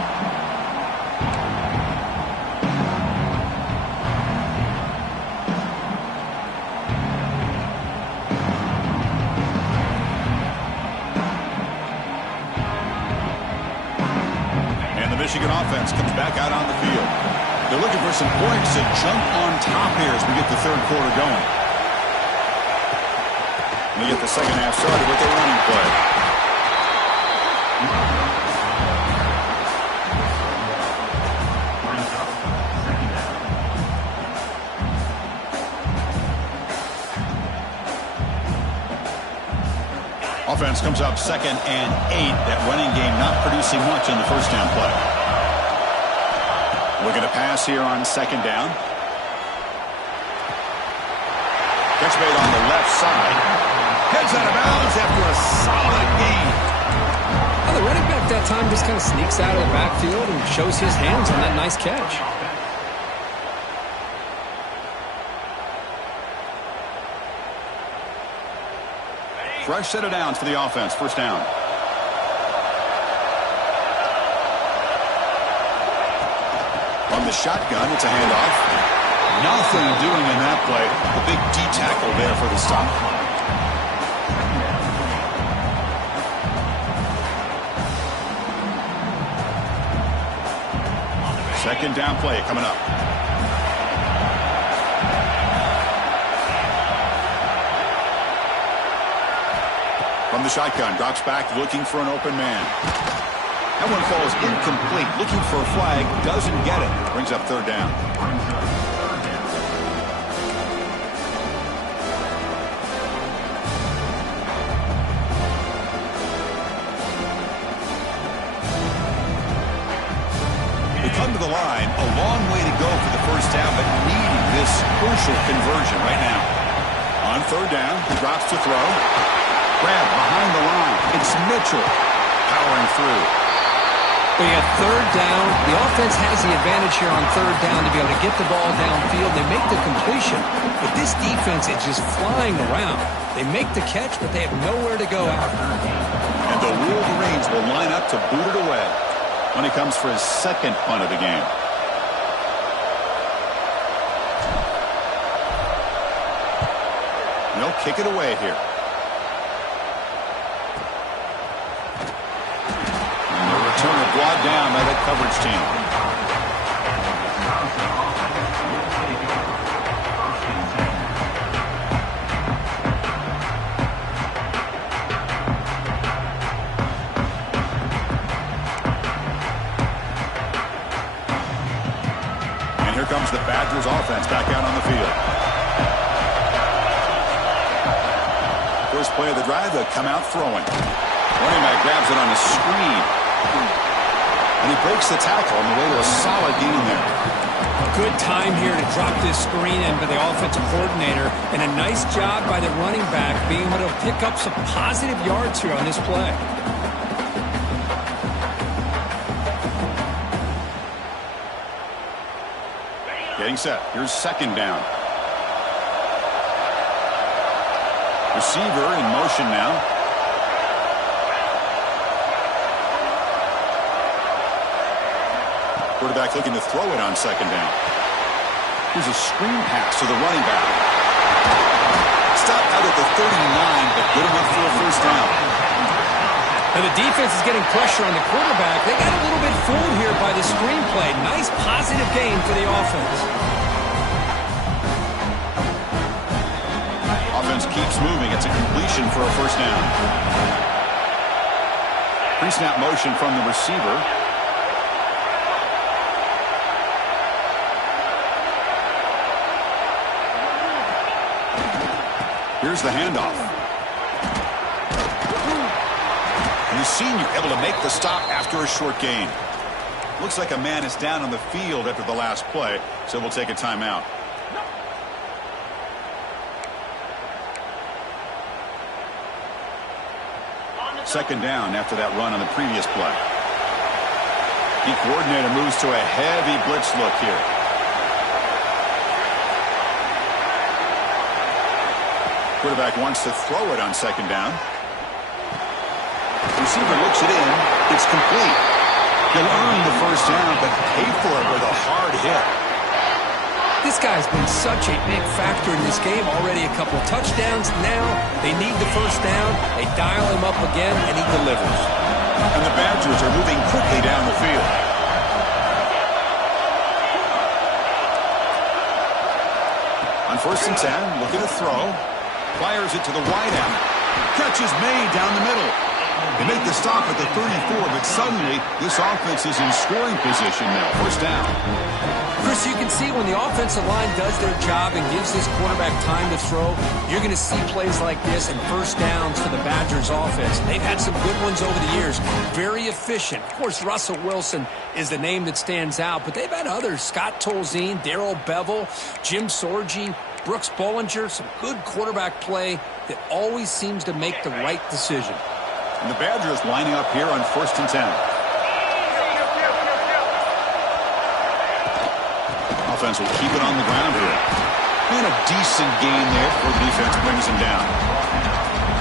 Michigan offense comes back out on the field. They're looking for some points to jump on top here as we get the 3rd quarter going. We get the second half started with a running play. Offense comes up 2nd and 8. That running game not producing much on the 1st down play. Looking to pass here on 2nd down. Catch made on the left side. Heads out of bounds after a solid gain. Well, the running back that time just kind of sneaks out of the backfield and shows his hands on that nice catch. Fresh set of downs for the offense. 1st down. From the shotgun, it's a handoff. Nothing doing in that play. The big D tackle there for the stop. Second down play coming up. From the shotgun, drops back, looking for an open man. That one falls incomplete, looking for a flag, doesn't get it. Brings up 3rd down. line. A long way to go for the first down, but needing this crucial conversion right now. On third down, he drops to throw. Grab behind the line. It's Mitchell powering through. We have third down. The offense has the advantage here on third down to be able to get the ball downfield. They make the completion, but this defense is just flying around. They make the catch, but they have nowhere to go after. And the Wolverines will line up to boot it away when he comes for his second punt of the game. They'll kick it away here. And the returner brought down by that coverage team. And here comes the Badgers offense back out on the field. First play of the drive, they'll come out throwing. Running back grabs it on a screen. And he breaks the tackle on the way to a solid gain there. Good time here to drop this screen in by the offensive coordinator. And a nice job by the running back being able to pick up some positive yards here on this play. Getting set. Here's second down. Receiver in motion now. Quarterback looking to throw it on second down. Here's a screen pass to the running back. Stopped out at the 39, but good enough for a first down. And the defense is getting pressure on the quarterback. They got a little bit fooled here by the screenplay. Nice positive gain for the offense. Offense keeps moving. It's a completion for a first down. Pre-snap motion from the receiver. Here's the handoff. And the senior able to make the stop after a short gain. Looks like a man is down on the field after the last play, so we'll take a timeout. Second down after that run on the previous play. The coordinator moves to a heavy blitz look here. Quarterback wants to throw it on second down. Receiver looks it in. It's complete. He'll earn the first down, but pay for it with a hard hit. This guy's been such a big factor in this game. Already a couple touchdowns. Now they need the first down. They dial him up again, and he delivers. And the Badgers are moving quickly down the field. On first and 10, looking to throw. Fires it to the wideout. Catch is made down the middle. They make the stop at the 34, but suddenly this offense is in scoring position now. First down. Chris, you can see when the offensive line does their job and gives this quarterback time to throw, you're going to see plays like this and first downs for the Badgers offense. They've had some good ones over the years. Very efficient. Of course, Russell Wilson is the name that stands out, but they've had others. Scott Tolzien, Darrell Bevel, Jim Sorgi, Brooks Bollinger. Some good quarterback play that always seems to make the right decision. And the Badgers lining up here on first and 10. Offense will keep it on the ground here. And a decent gain there before the defense brings him down.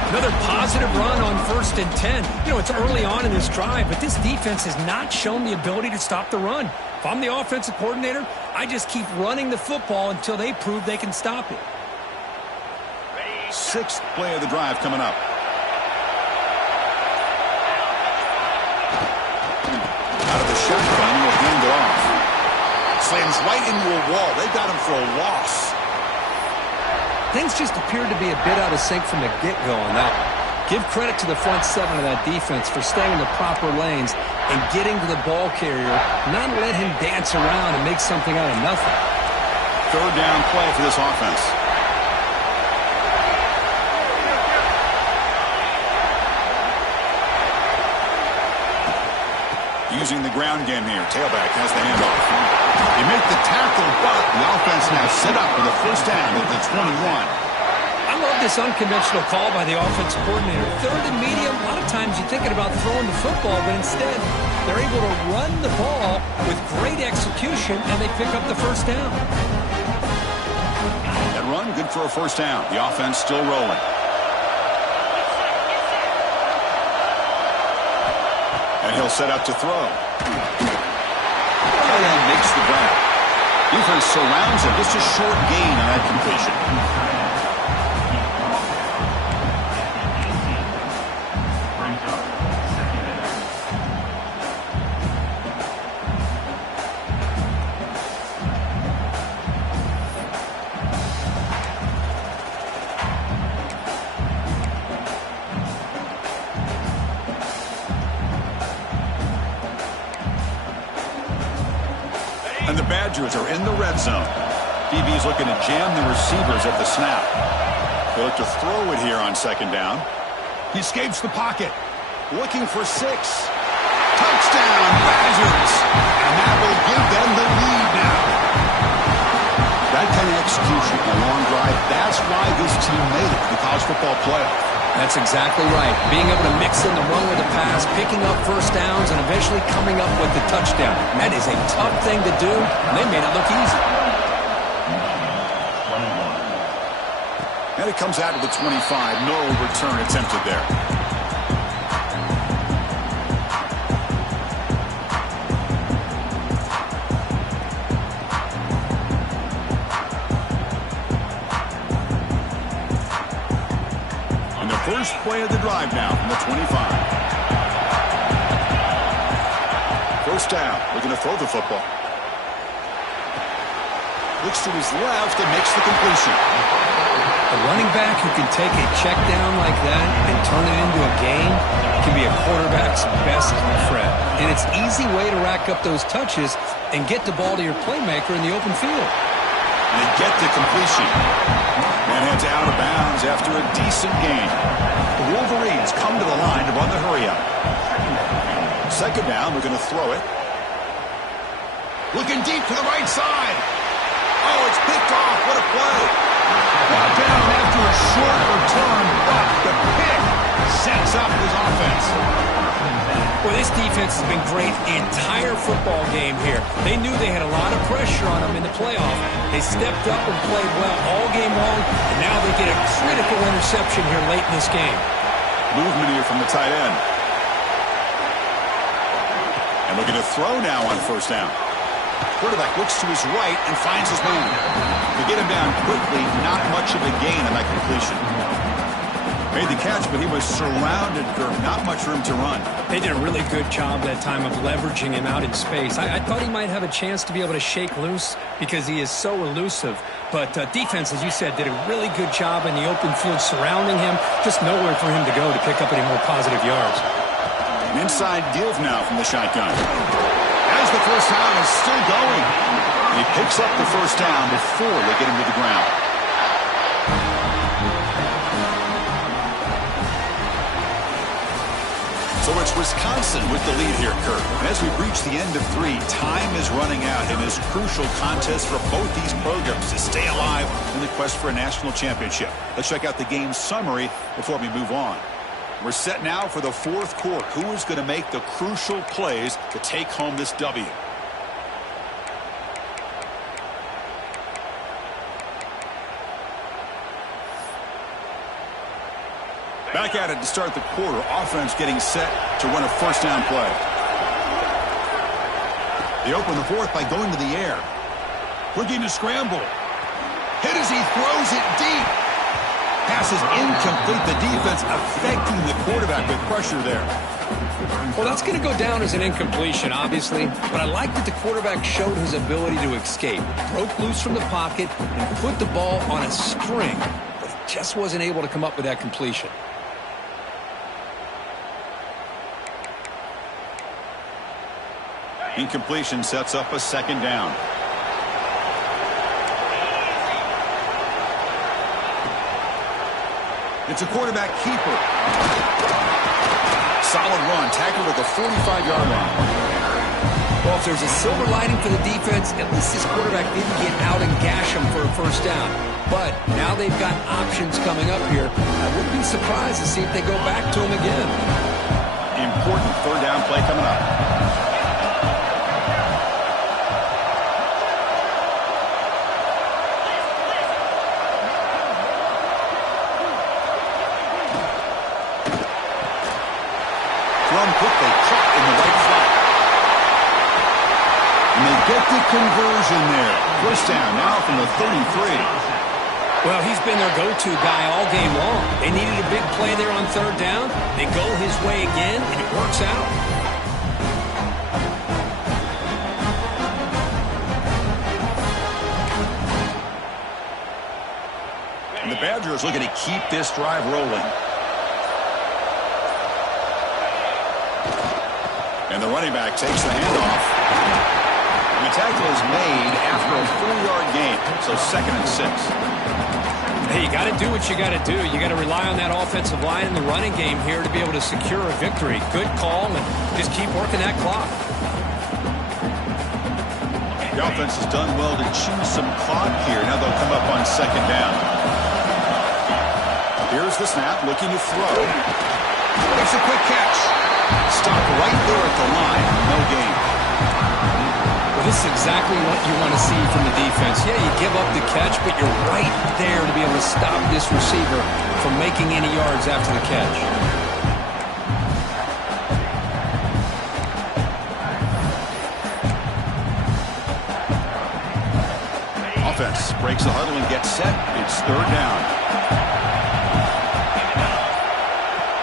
Another positive run on first and 10. You know, it's early on in this drive, but this defense has not shown the ability to stop the run. If I'm the offensive coordinator, I just keep running the football until they prove they can stop it. Sixth play of the drive coming up. Out of the shotgun, will hand it off. Slams right into a wall. They got him for a loss. Things just appeared to be a bit out of sync from the get-go on that one. Give credit to the front seven of that defense for staying in the proper lanes and getting to the ball carrier, not let him dance around and make something out of nothing. Third down play for this offense. using the ground game here. Tailback has the handoff. They make the tackle, but the offense now set up with a first down at the 21. I love this unconventional call by the offensive coordinator. Third and medium, a lot of times you're thinking about throwing the football, but instead they're able to run the ball with great execution, and they pick up the first down. That run, good for a first down. The offense still rolling. And he'll set up to throw. Tight end makes the grab. Defense surrounds him. Just a short gain on that completion. And the Badgers are in the red zone. DB's looking to jam the receivers at the snap. They look to throw it here on second down. He escapes the pocket. Looking for 6. Touchdown, Badgers! And that will give them the lead now. That kind of execution, a long drive, that's why this team made it to the college football playoff. That's exactly right. Being able to mix in the run with the pass, picking up first downs, and eventually coming up with the touchdown. That is a tough thing to do, and they made it look easy. And it comes out to the 25. No return attempted there. First play of the drive now from the 25. First down. We're going to throw the football. Looks to his left and makes the completion. A running back who can take a check down like that and turn it into a gain can be a quarterback's best friend. And it's an easy way to rack up those touches and get the ball to your playmaker in the open field. And they get the completion. And heads out of bounds after a decent gain. The Wolverines come to the line to run the hurry-up. Second down, we're going to throw it. Looking deep to the right side. Oh, it's picked off. What a play. Brought down after a short return, but the pick sets up his offense. Well, this defense has been great the entire football game here. They knew they had a lot of pressure on them in the playoff. They stepped up and played well all game long, and now they get a critical interception here late in this game. Movement here from the tight end. And looking to throw now on first down. Quarterback looks to his right and finds his man. To get him down quickly, not much of a gain on that completion. Made the catch, but he was surrounded, Kirk. Not much room to run. They did a really good job that time of leveraging him out in space. I thought he might have a chance to be able to shake loose because he is so elusive. But defense, as you said, did a really good job in the open field surrounding him. Just nowhere for him to go to pick up any more positive yards. An inside give now from the shotgun. As the first down is still going. He picks up the first down before they get him to the ground. So it's Wisconsin with the lead here, Kirk. And as we reach the end of 3, time is running out in this crucial contest for both these programs to stay alive in the quest for a national championship. Let's check out the game summary before we move on. We're set now for the fourth quarter. Who is going to make the crucial plays to take home this W? Back at it to start the quarter. Offense getting set to run a first down play. They open the fourth by going to the air. Looking to scramble. Hit as he throws it deep. Pass is incomplete. The defense affecting the quarterback with pressure there. Well, that's going to go down as an incompletion, obviously. But I like that the quarterback showed his ability to escape. Broke loose from the pocket and put the ball on a string. But he just wasn't able to come up with that completion. Incompletion sets up a second down. It's a quarterback keeper. Solid run, tackled at the 45-yard line. Well, if there's a silver lining for the defense, at least this quarterback didn't get out and gash him for a first down. But now they've got options coming up here. I wouldn't be surprised to see if they go back to him again. Important third down play coming up. Thrown quickly, caught in the right flat. And they get the conversion there. First down now from the 33. Well, he's been their go-to guy all game long. They needed a big play there on third down. They go his way again, and it works out. And the Badgers looking to keep this drive rolling. And the running back takes the handoff. And the tackle is made after a 4-yard gain. So 2nd and 6. Hey, you got to do what you got to do. You got to rely on that offensive line in the running game here to be able to secure a victory. Good call, and just keep working that clock. The offense has done well to choose some clock here. Now they'll come up on 2nd down. Here's the snap, looking to throw. Makes a quick catch. Stop right there at the line. No gain. Well, this is exactly what you want to see from the defense. Yeah, you give up the catch, but you're right there to be able to stop this receiver from making any yards after the catch. Offense breaks the huddle and gets set. It's 3rd down.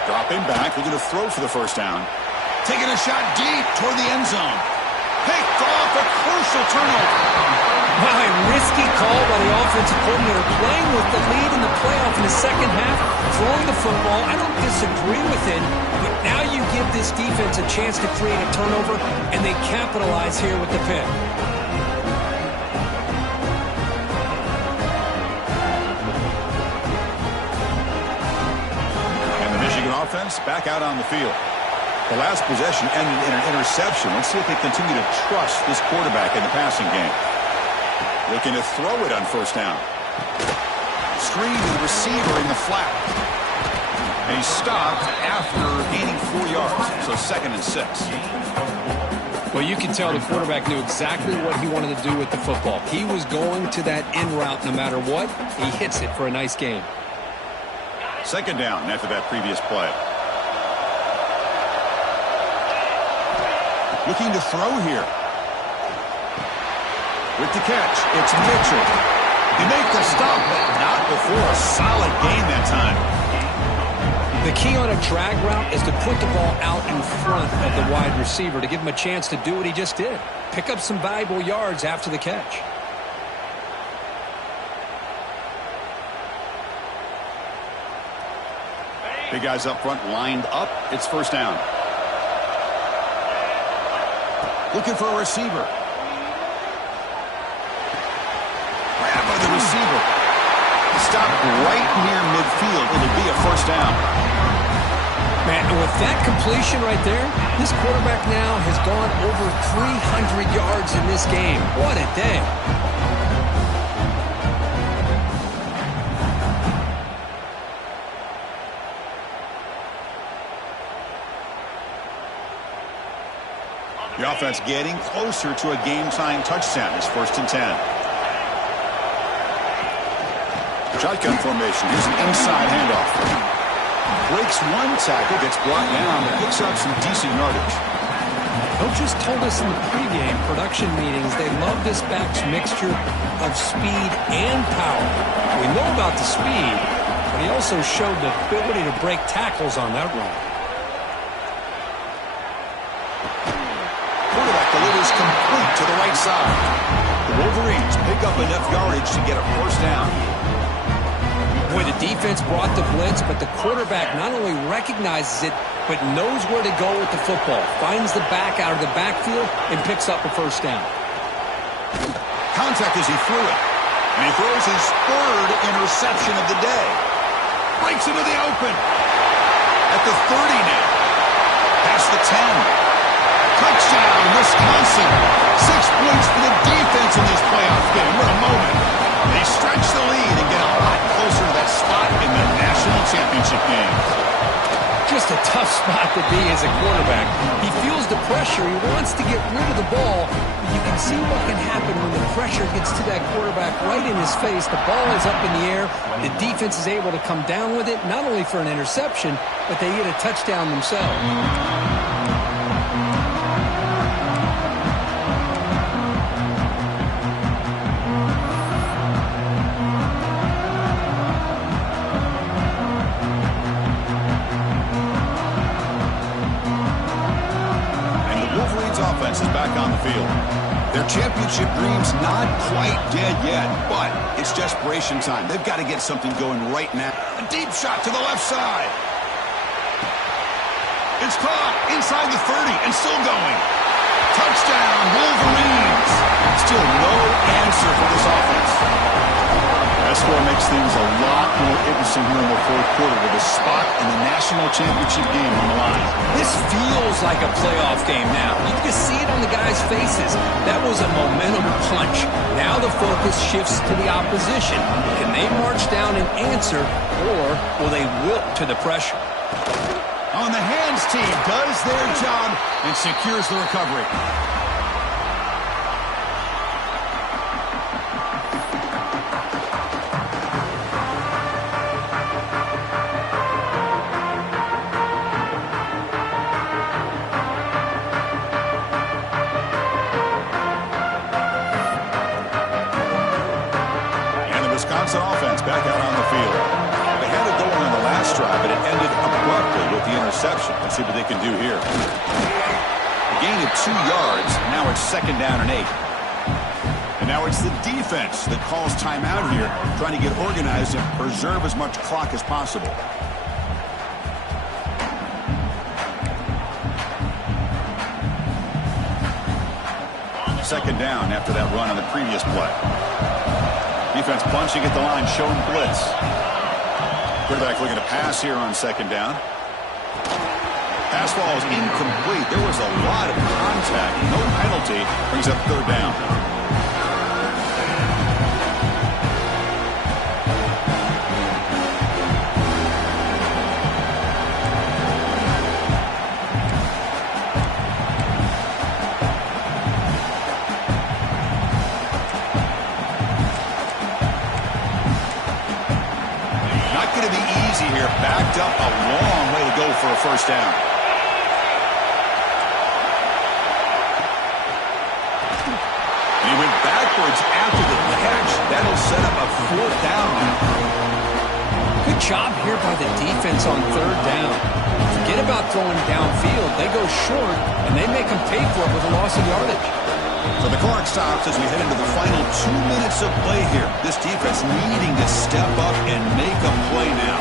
Dropping back, looking to throw for the first down. Taking a shot deep toward the end zone. Picked off, a crucial turnover. Wow, a risky call by the offensive coordinator, playing with the lead in the playoff in the second half, throwing the football. I don't disagree with it, but now you give this defense a chance to create a turnover, and they capitalize here with the pick. And the Michigan offense back out on the field. The last possession ended in an interception. Let's see if they continue to trust this quarterback in the passing game. Looking to throw it on first down. Screen to the receiver in the flat. And he stopped after gaining 4 yards. So 2nd and 6. Well, you can tell the quarterback knew exactly what he wanted to do with the football. He was going to that in route no matter what. He hits it for a nice gain. 2nd down after that previous play. Looking to throw here. With the catch, it's Mitchell. He makes the stop, but not before a solid gain that time. The key on a drag route is to put the ball out in front of the wide receiver to give him a chance to do what he just did. Pick up some valuable yards after the catch. Big guys up front lined up. It's first down. Looking for a receiver. Grab by the receiver. Stop right near midfield. It'll be a first down. Man, with that completion right there, this quarterback now has gone over 300 yards in this game. What a day. The offense getting closer to a game-tying touchdown. It's 1st and 10. Shotgun formation. Here's an inside handoff. Breaks one tackle, gets brought down, but picks up some decent yardage. Coaches told us in the pregame production meetings they love this back's mixture of speed and power. We know about the speed, but he also showed the ability to break tackles on that run. Delivers complete to the right side. The Wolverines pick up enough yardage to get a first down. Boy, the defense brought the blitz, but the quarterback not only recognizes it, but knows where to go with the football. Finds the back out of the backfield and picks up a first down. Contact as he threw it. And he throws his 3rd interception of the day. Breaks into the open. At the 30 now. Past the 10. Touchdown, Wisconsin. 6 points for the defense in this playoff game. What a moment. They stretch the lead and get a lot closer to that spot in the national championship game. Just a tough spot to be as a quarterback. He feels the pressure. He wants to get rid of the ball. But you can see what can happen when the pressure gets to that quarterback right in his face. The ball is up in the air. The defense is able to come down with it, not only for an interception, but they get a touchdown themselves. Offense is back on the field. Their championship dream's not quite dead yet, but it's desperation time. They've got to get something going right now. A deep shot to the left side. It's caught inside the 30 and still going. Touchdown, Wolverines. Still no answer for this offense. That score makes things a lot more interesting here in the fourth quarter with a spot in the national championship game on the line. This feels like a playoff game now. You can just see it on the guys' faces. That was a momentum punch. Now the focus shifts to the opposition. Can they march down and answer, or will they wilt to the pressure? On the hands team does their job and secures the recovery. Wisconsin offense back out on the field. They had it going on the last drive, but it ended abruptly with the interception. Let's see what they can do here. A gain of 2 yards. Now it's 2nd down and 8. And now it's the defense that calls timeout here, trying to get organized and preserve as much clock as possible. Second down after that run on the previous play. Defense bunching at the line, showing blitz. Quarterback looking to pass here on 2nd down. Pass ball is incomplete. There was a lot of contact. No penalty. Brings up 3rd down. Backed up a long way to go for a 1st down. And he went backwards after the catch. That'll set up a 4th down. Good job here by the defense on 3rd down. Forget about throwing downfield. They go short, and they make them pay for it with a loss of yardage. So the clock stops as we head into the final 2 minutes of play here. This defense needing to step up and make a play now.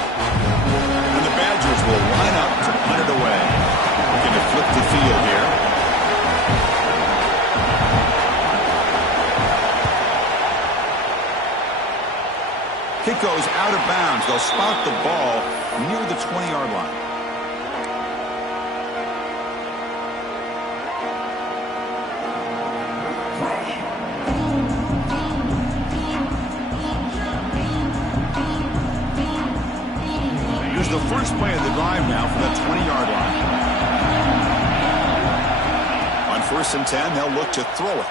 And the Badgers will line up to punt it away. Looking to flip the field here. Kick goes out of bounds. They'll spot the ball near the 20-yard line. The first play of the drive now from the 20-yard line. On 1st and 10, they'll look to throw it.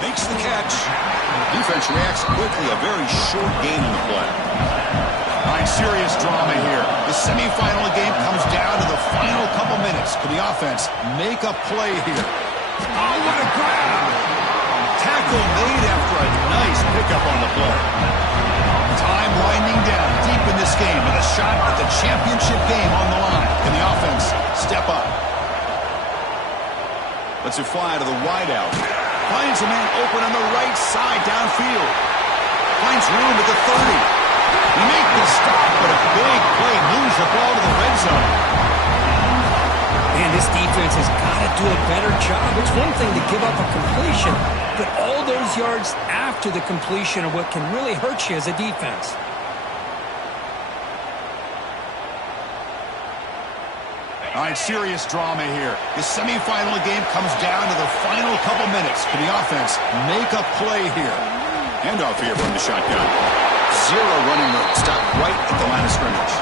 Makes the catch. Defense reacts quickly. A very short gain on the play. All right, serious drama here. The semifinal of the game comes down to the final couple minutes. Can the offense make a play here? Oh, what a grab! Tackle made after a nice pickup on the play. Time winding down deep in this game with a shot at the championship game on the line. Can the offense step up? Lets it fly to the wideout. Finds a man open on the right side downfield. Finds room at the 30. He makes the stop, but a big play moves the ball to the red zone. Man, this defense has got to do a better job. It's one thing to give up a completion, but all those yards after the completion are what can really hurt you as a defense. All right, serious drama here. The semifinal game comes down to the final couple minutes. Can the offense make a play here? Handoff here from the shotgun. Zero running room. Stop right at the line of scrimmage.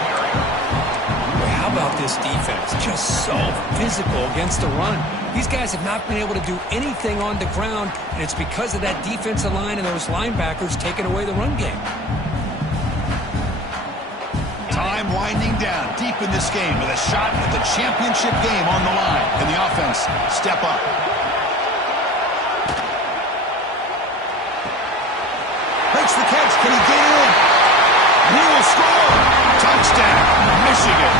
How about this defense? Just so physical against the run. These guys have not been able to do anything on the ground, and it's because of that defensive line and those linebackers taking away the run game. Time winding down deep in this game with a shot at the championship game on the line. Can the offense step up? Makes the catch. Can he get in? And he will score. Touchdown, Michigan.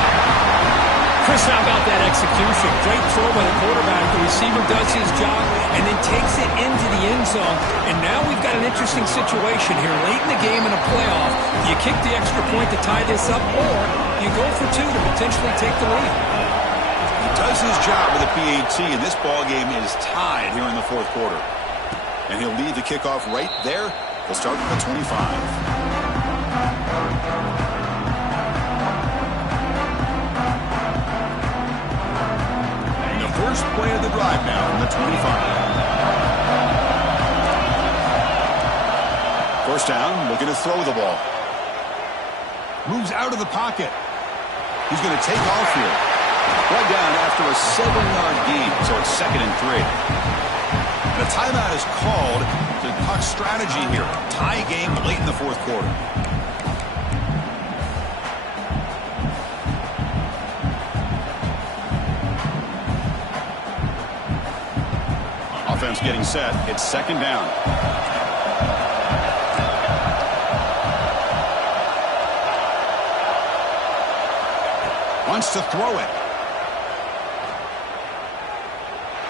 Chris, how about that execution? Great throw by the quarterback. The receiver does his job and then takes it into the end zone. And now we've got an interesting situation here. Late in the game in a playoff, do you kick the extra point to tie this up, or you go for two to potentially take the lead? He does his job with a PAT, and this ball game is tied here in the fourth quarter. And he'll lead the kickoff right there. He'll start from the 25. First play of the drive now from the 25. First down, looking to throw the ball. Moves out of the pocket. He's going to take off here. Brought down after a 7-yard gain, so it's 2nd and 3. And a timeout is called to talk strategy here. Tie game late in the fourth quarter. Offense getting set. It's 2nd down. Wants to throw it.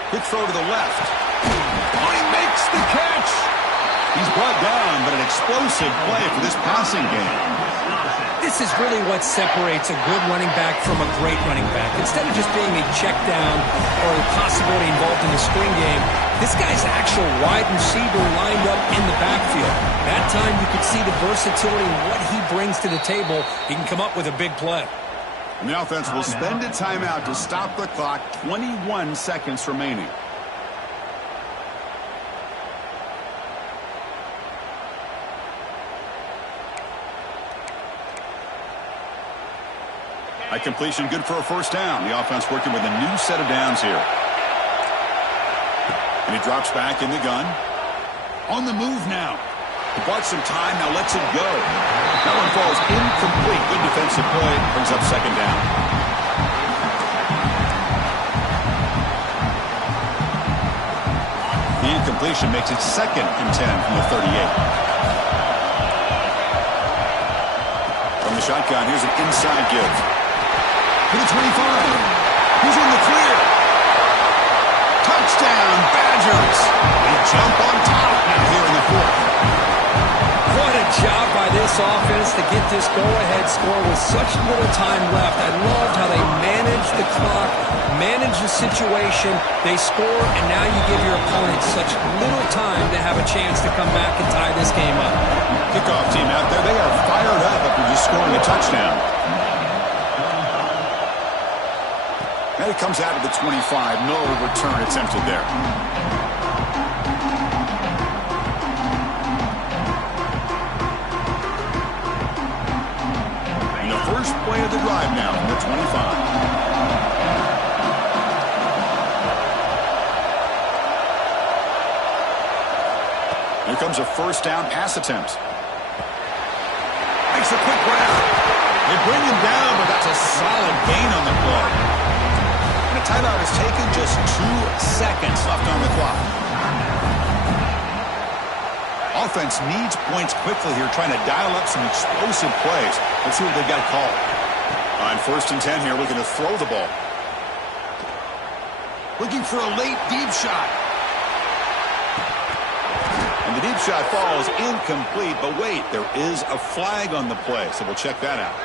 Quick throw to the left. Oh, he makes the catch. He's brought down, but an explosive play for this passing game. This is really what separates a good running back from a great running back. Instead of just being a check down or a possibility involved in the screen game, this guy's an actual wide receiver lined up in the backfield. That time you could see the versatility and what he brings to the table. He can come up with a big play. And the offense will spend a timeout to stop the clock. 21 seconds remaining. At completion, good for a first down. The offense working with a new set of downs here. And he drops back in the gun. On the move now. He bought some time, now lets it go. That one falls incomplete. Good defensive play. Brings up 2nd down. The incompletion makes it 2nd and 10 from the 38. From the shotgun, here's an inside give. To the 25. He's in the clear. Touchdown, Badgers. They jump on top now here in the fourth. What a job by this offense to get this go-ahead score with such little time left. I loved how they managed the clock, managed the situation. They score, and now you give your opponent such little time to have a chance to come back and tie this game up. Kickoff team out there, they are fired up after just scoring a touchdown. And it comes out of the 25. No return attempted there. And the first play of the drive now from the 25. Here comes a first down pass attempt. Makes a quick grab. They bring him down, but that's a solid gain on the play. The timeout is taken, just 2 seconds left on the clock. Offense needs points quickly here, trying to dial up some explosive plays. Let's see what they've got called. On 1st and 10 here, looking to throw the ball. Looking for a late deep shot. And the deep shot falls incomplete, but wait, there is a flag on the play, so we'll check that out.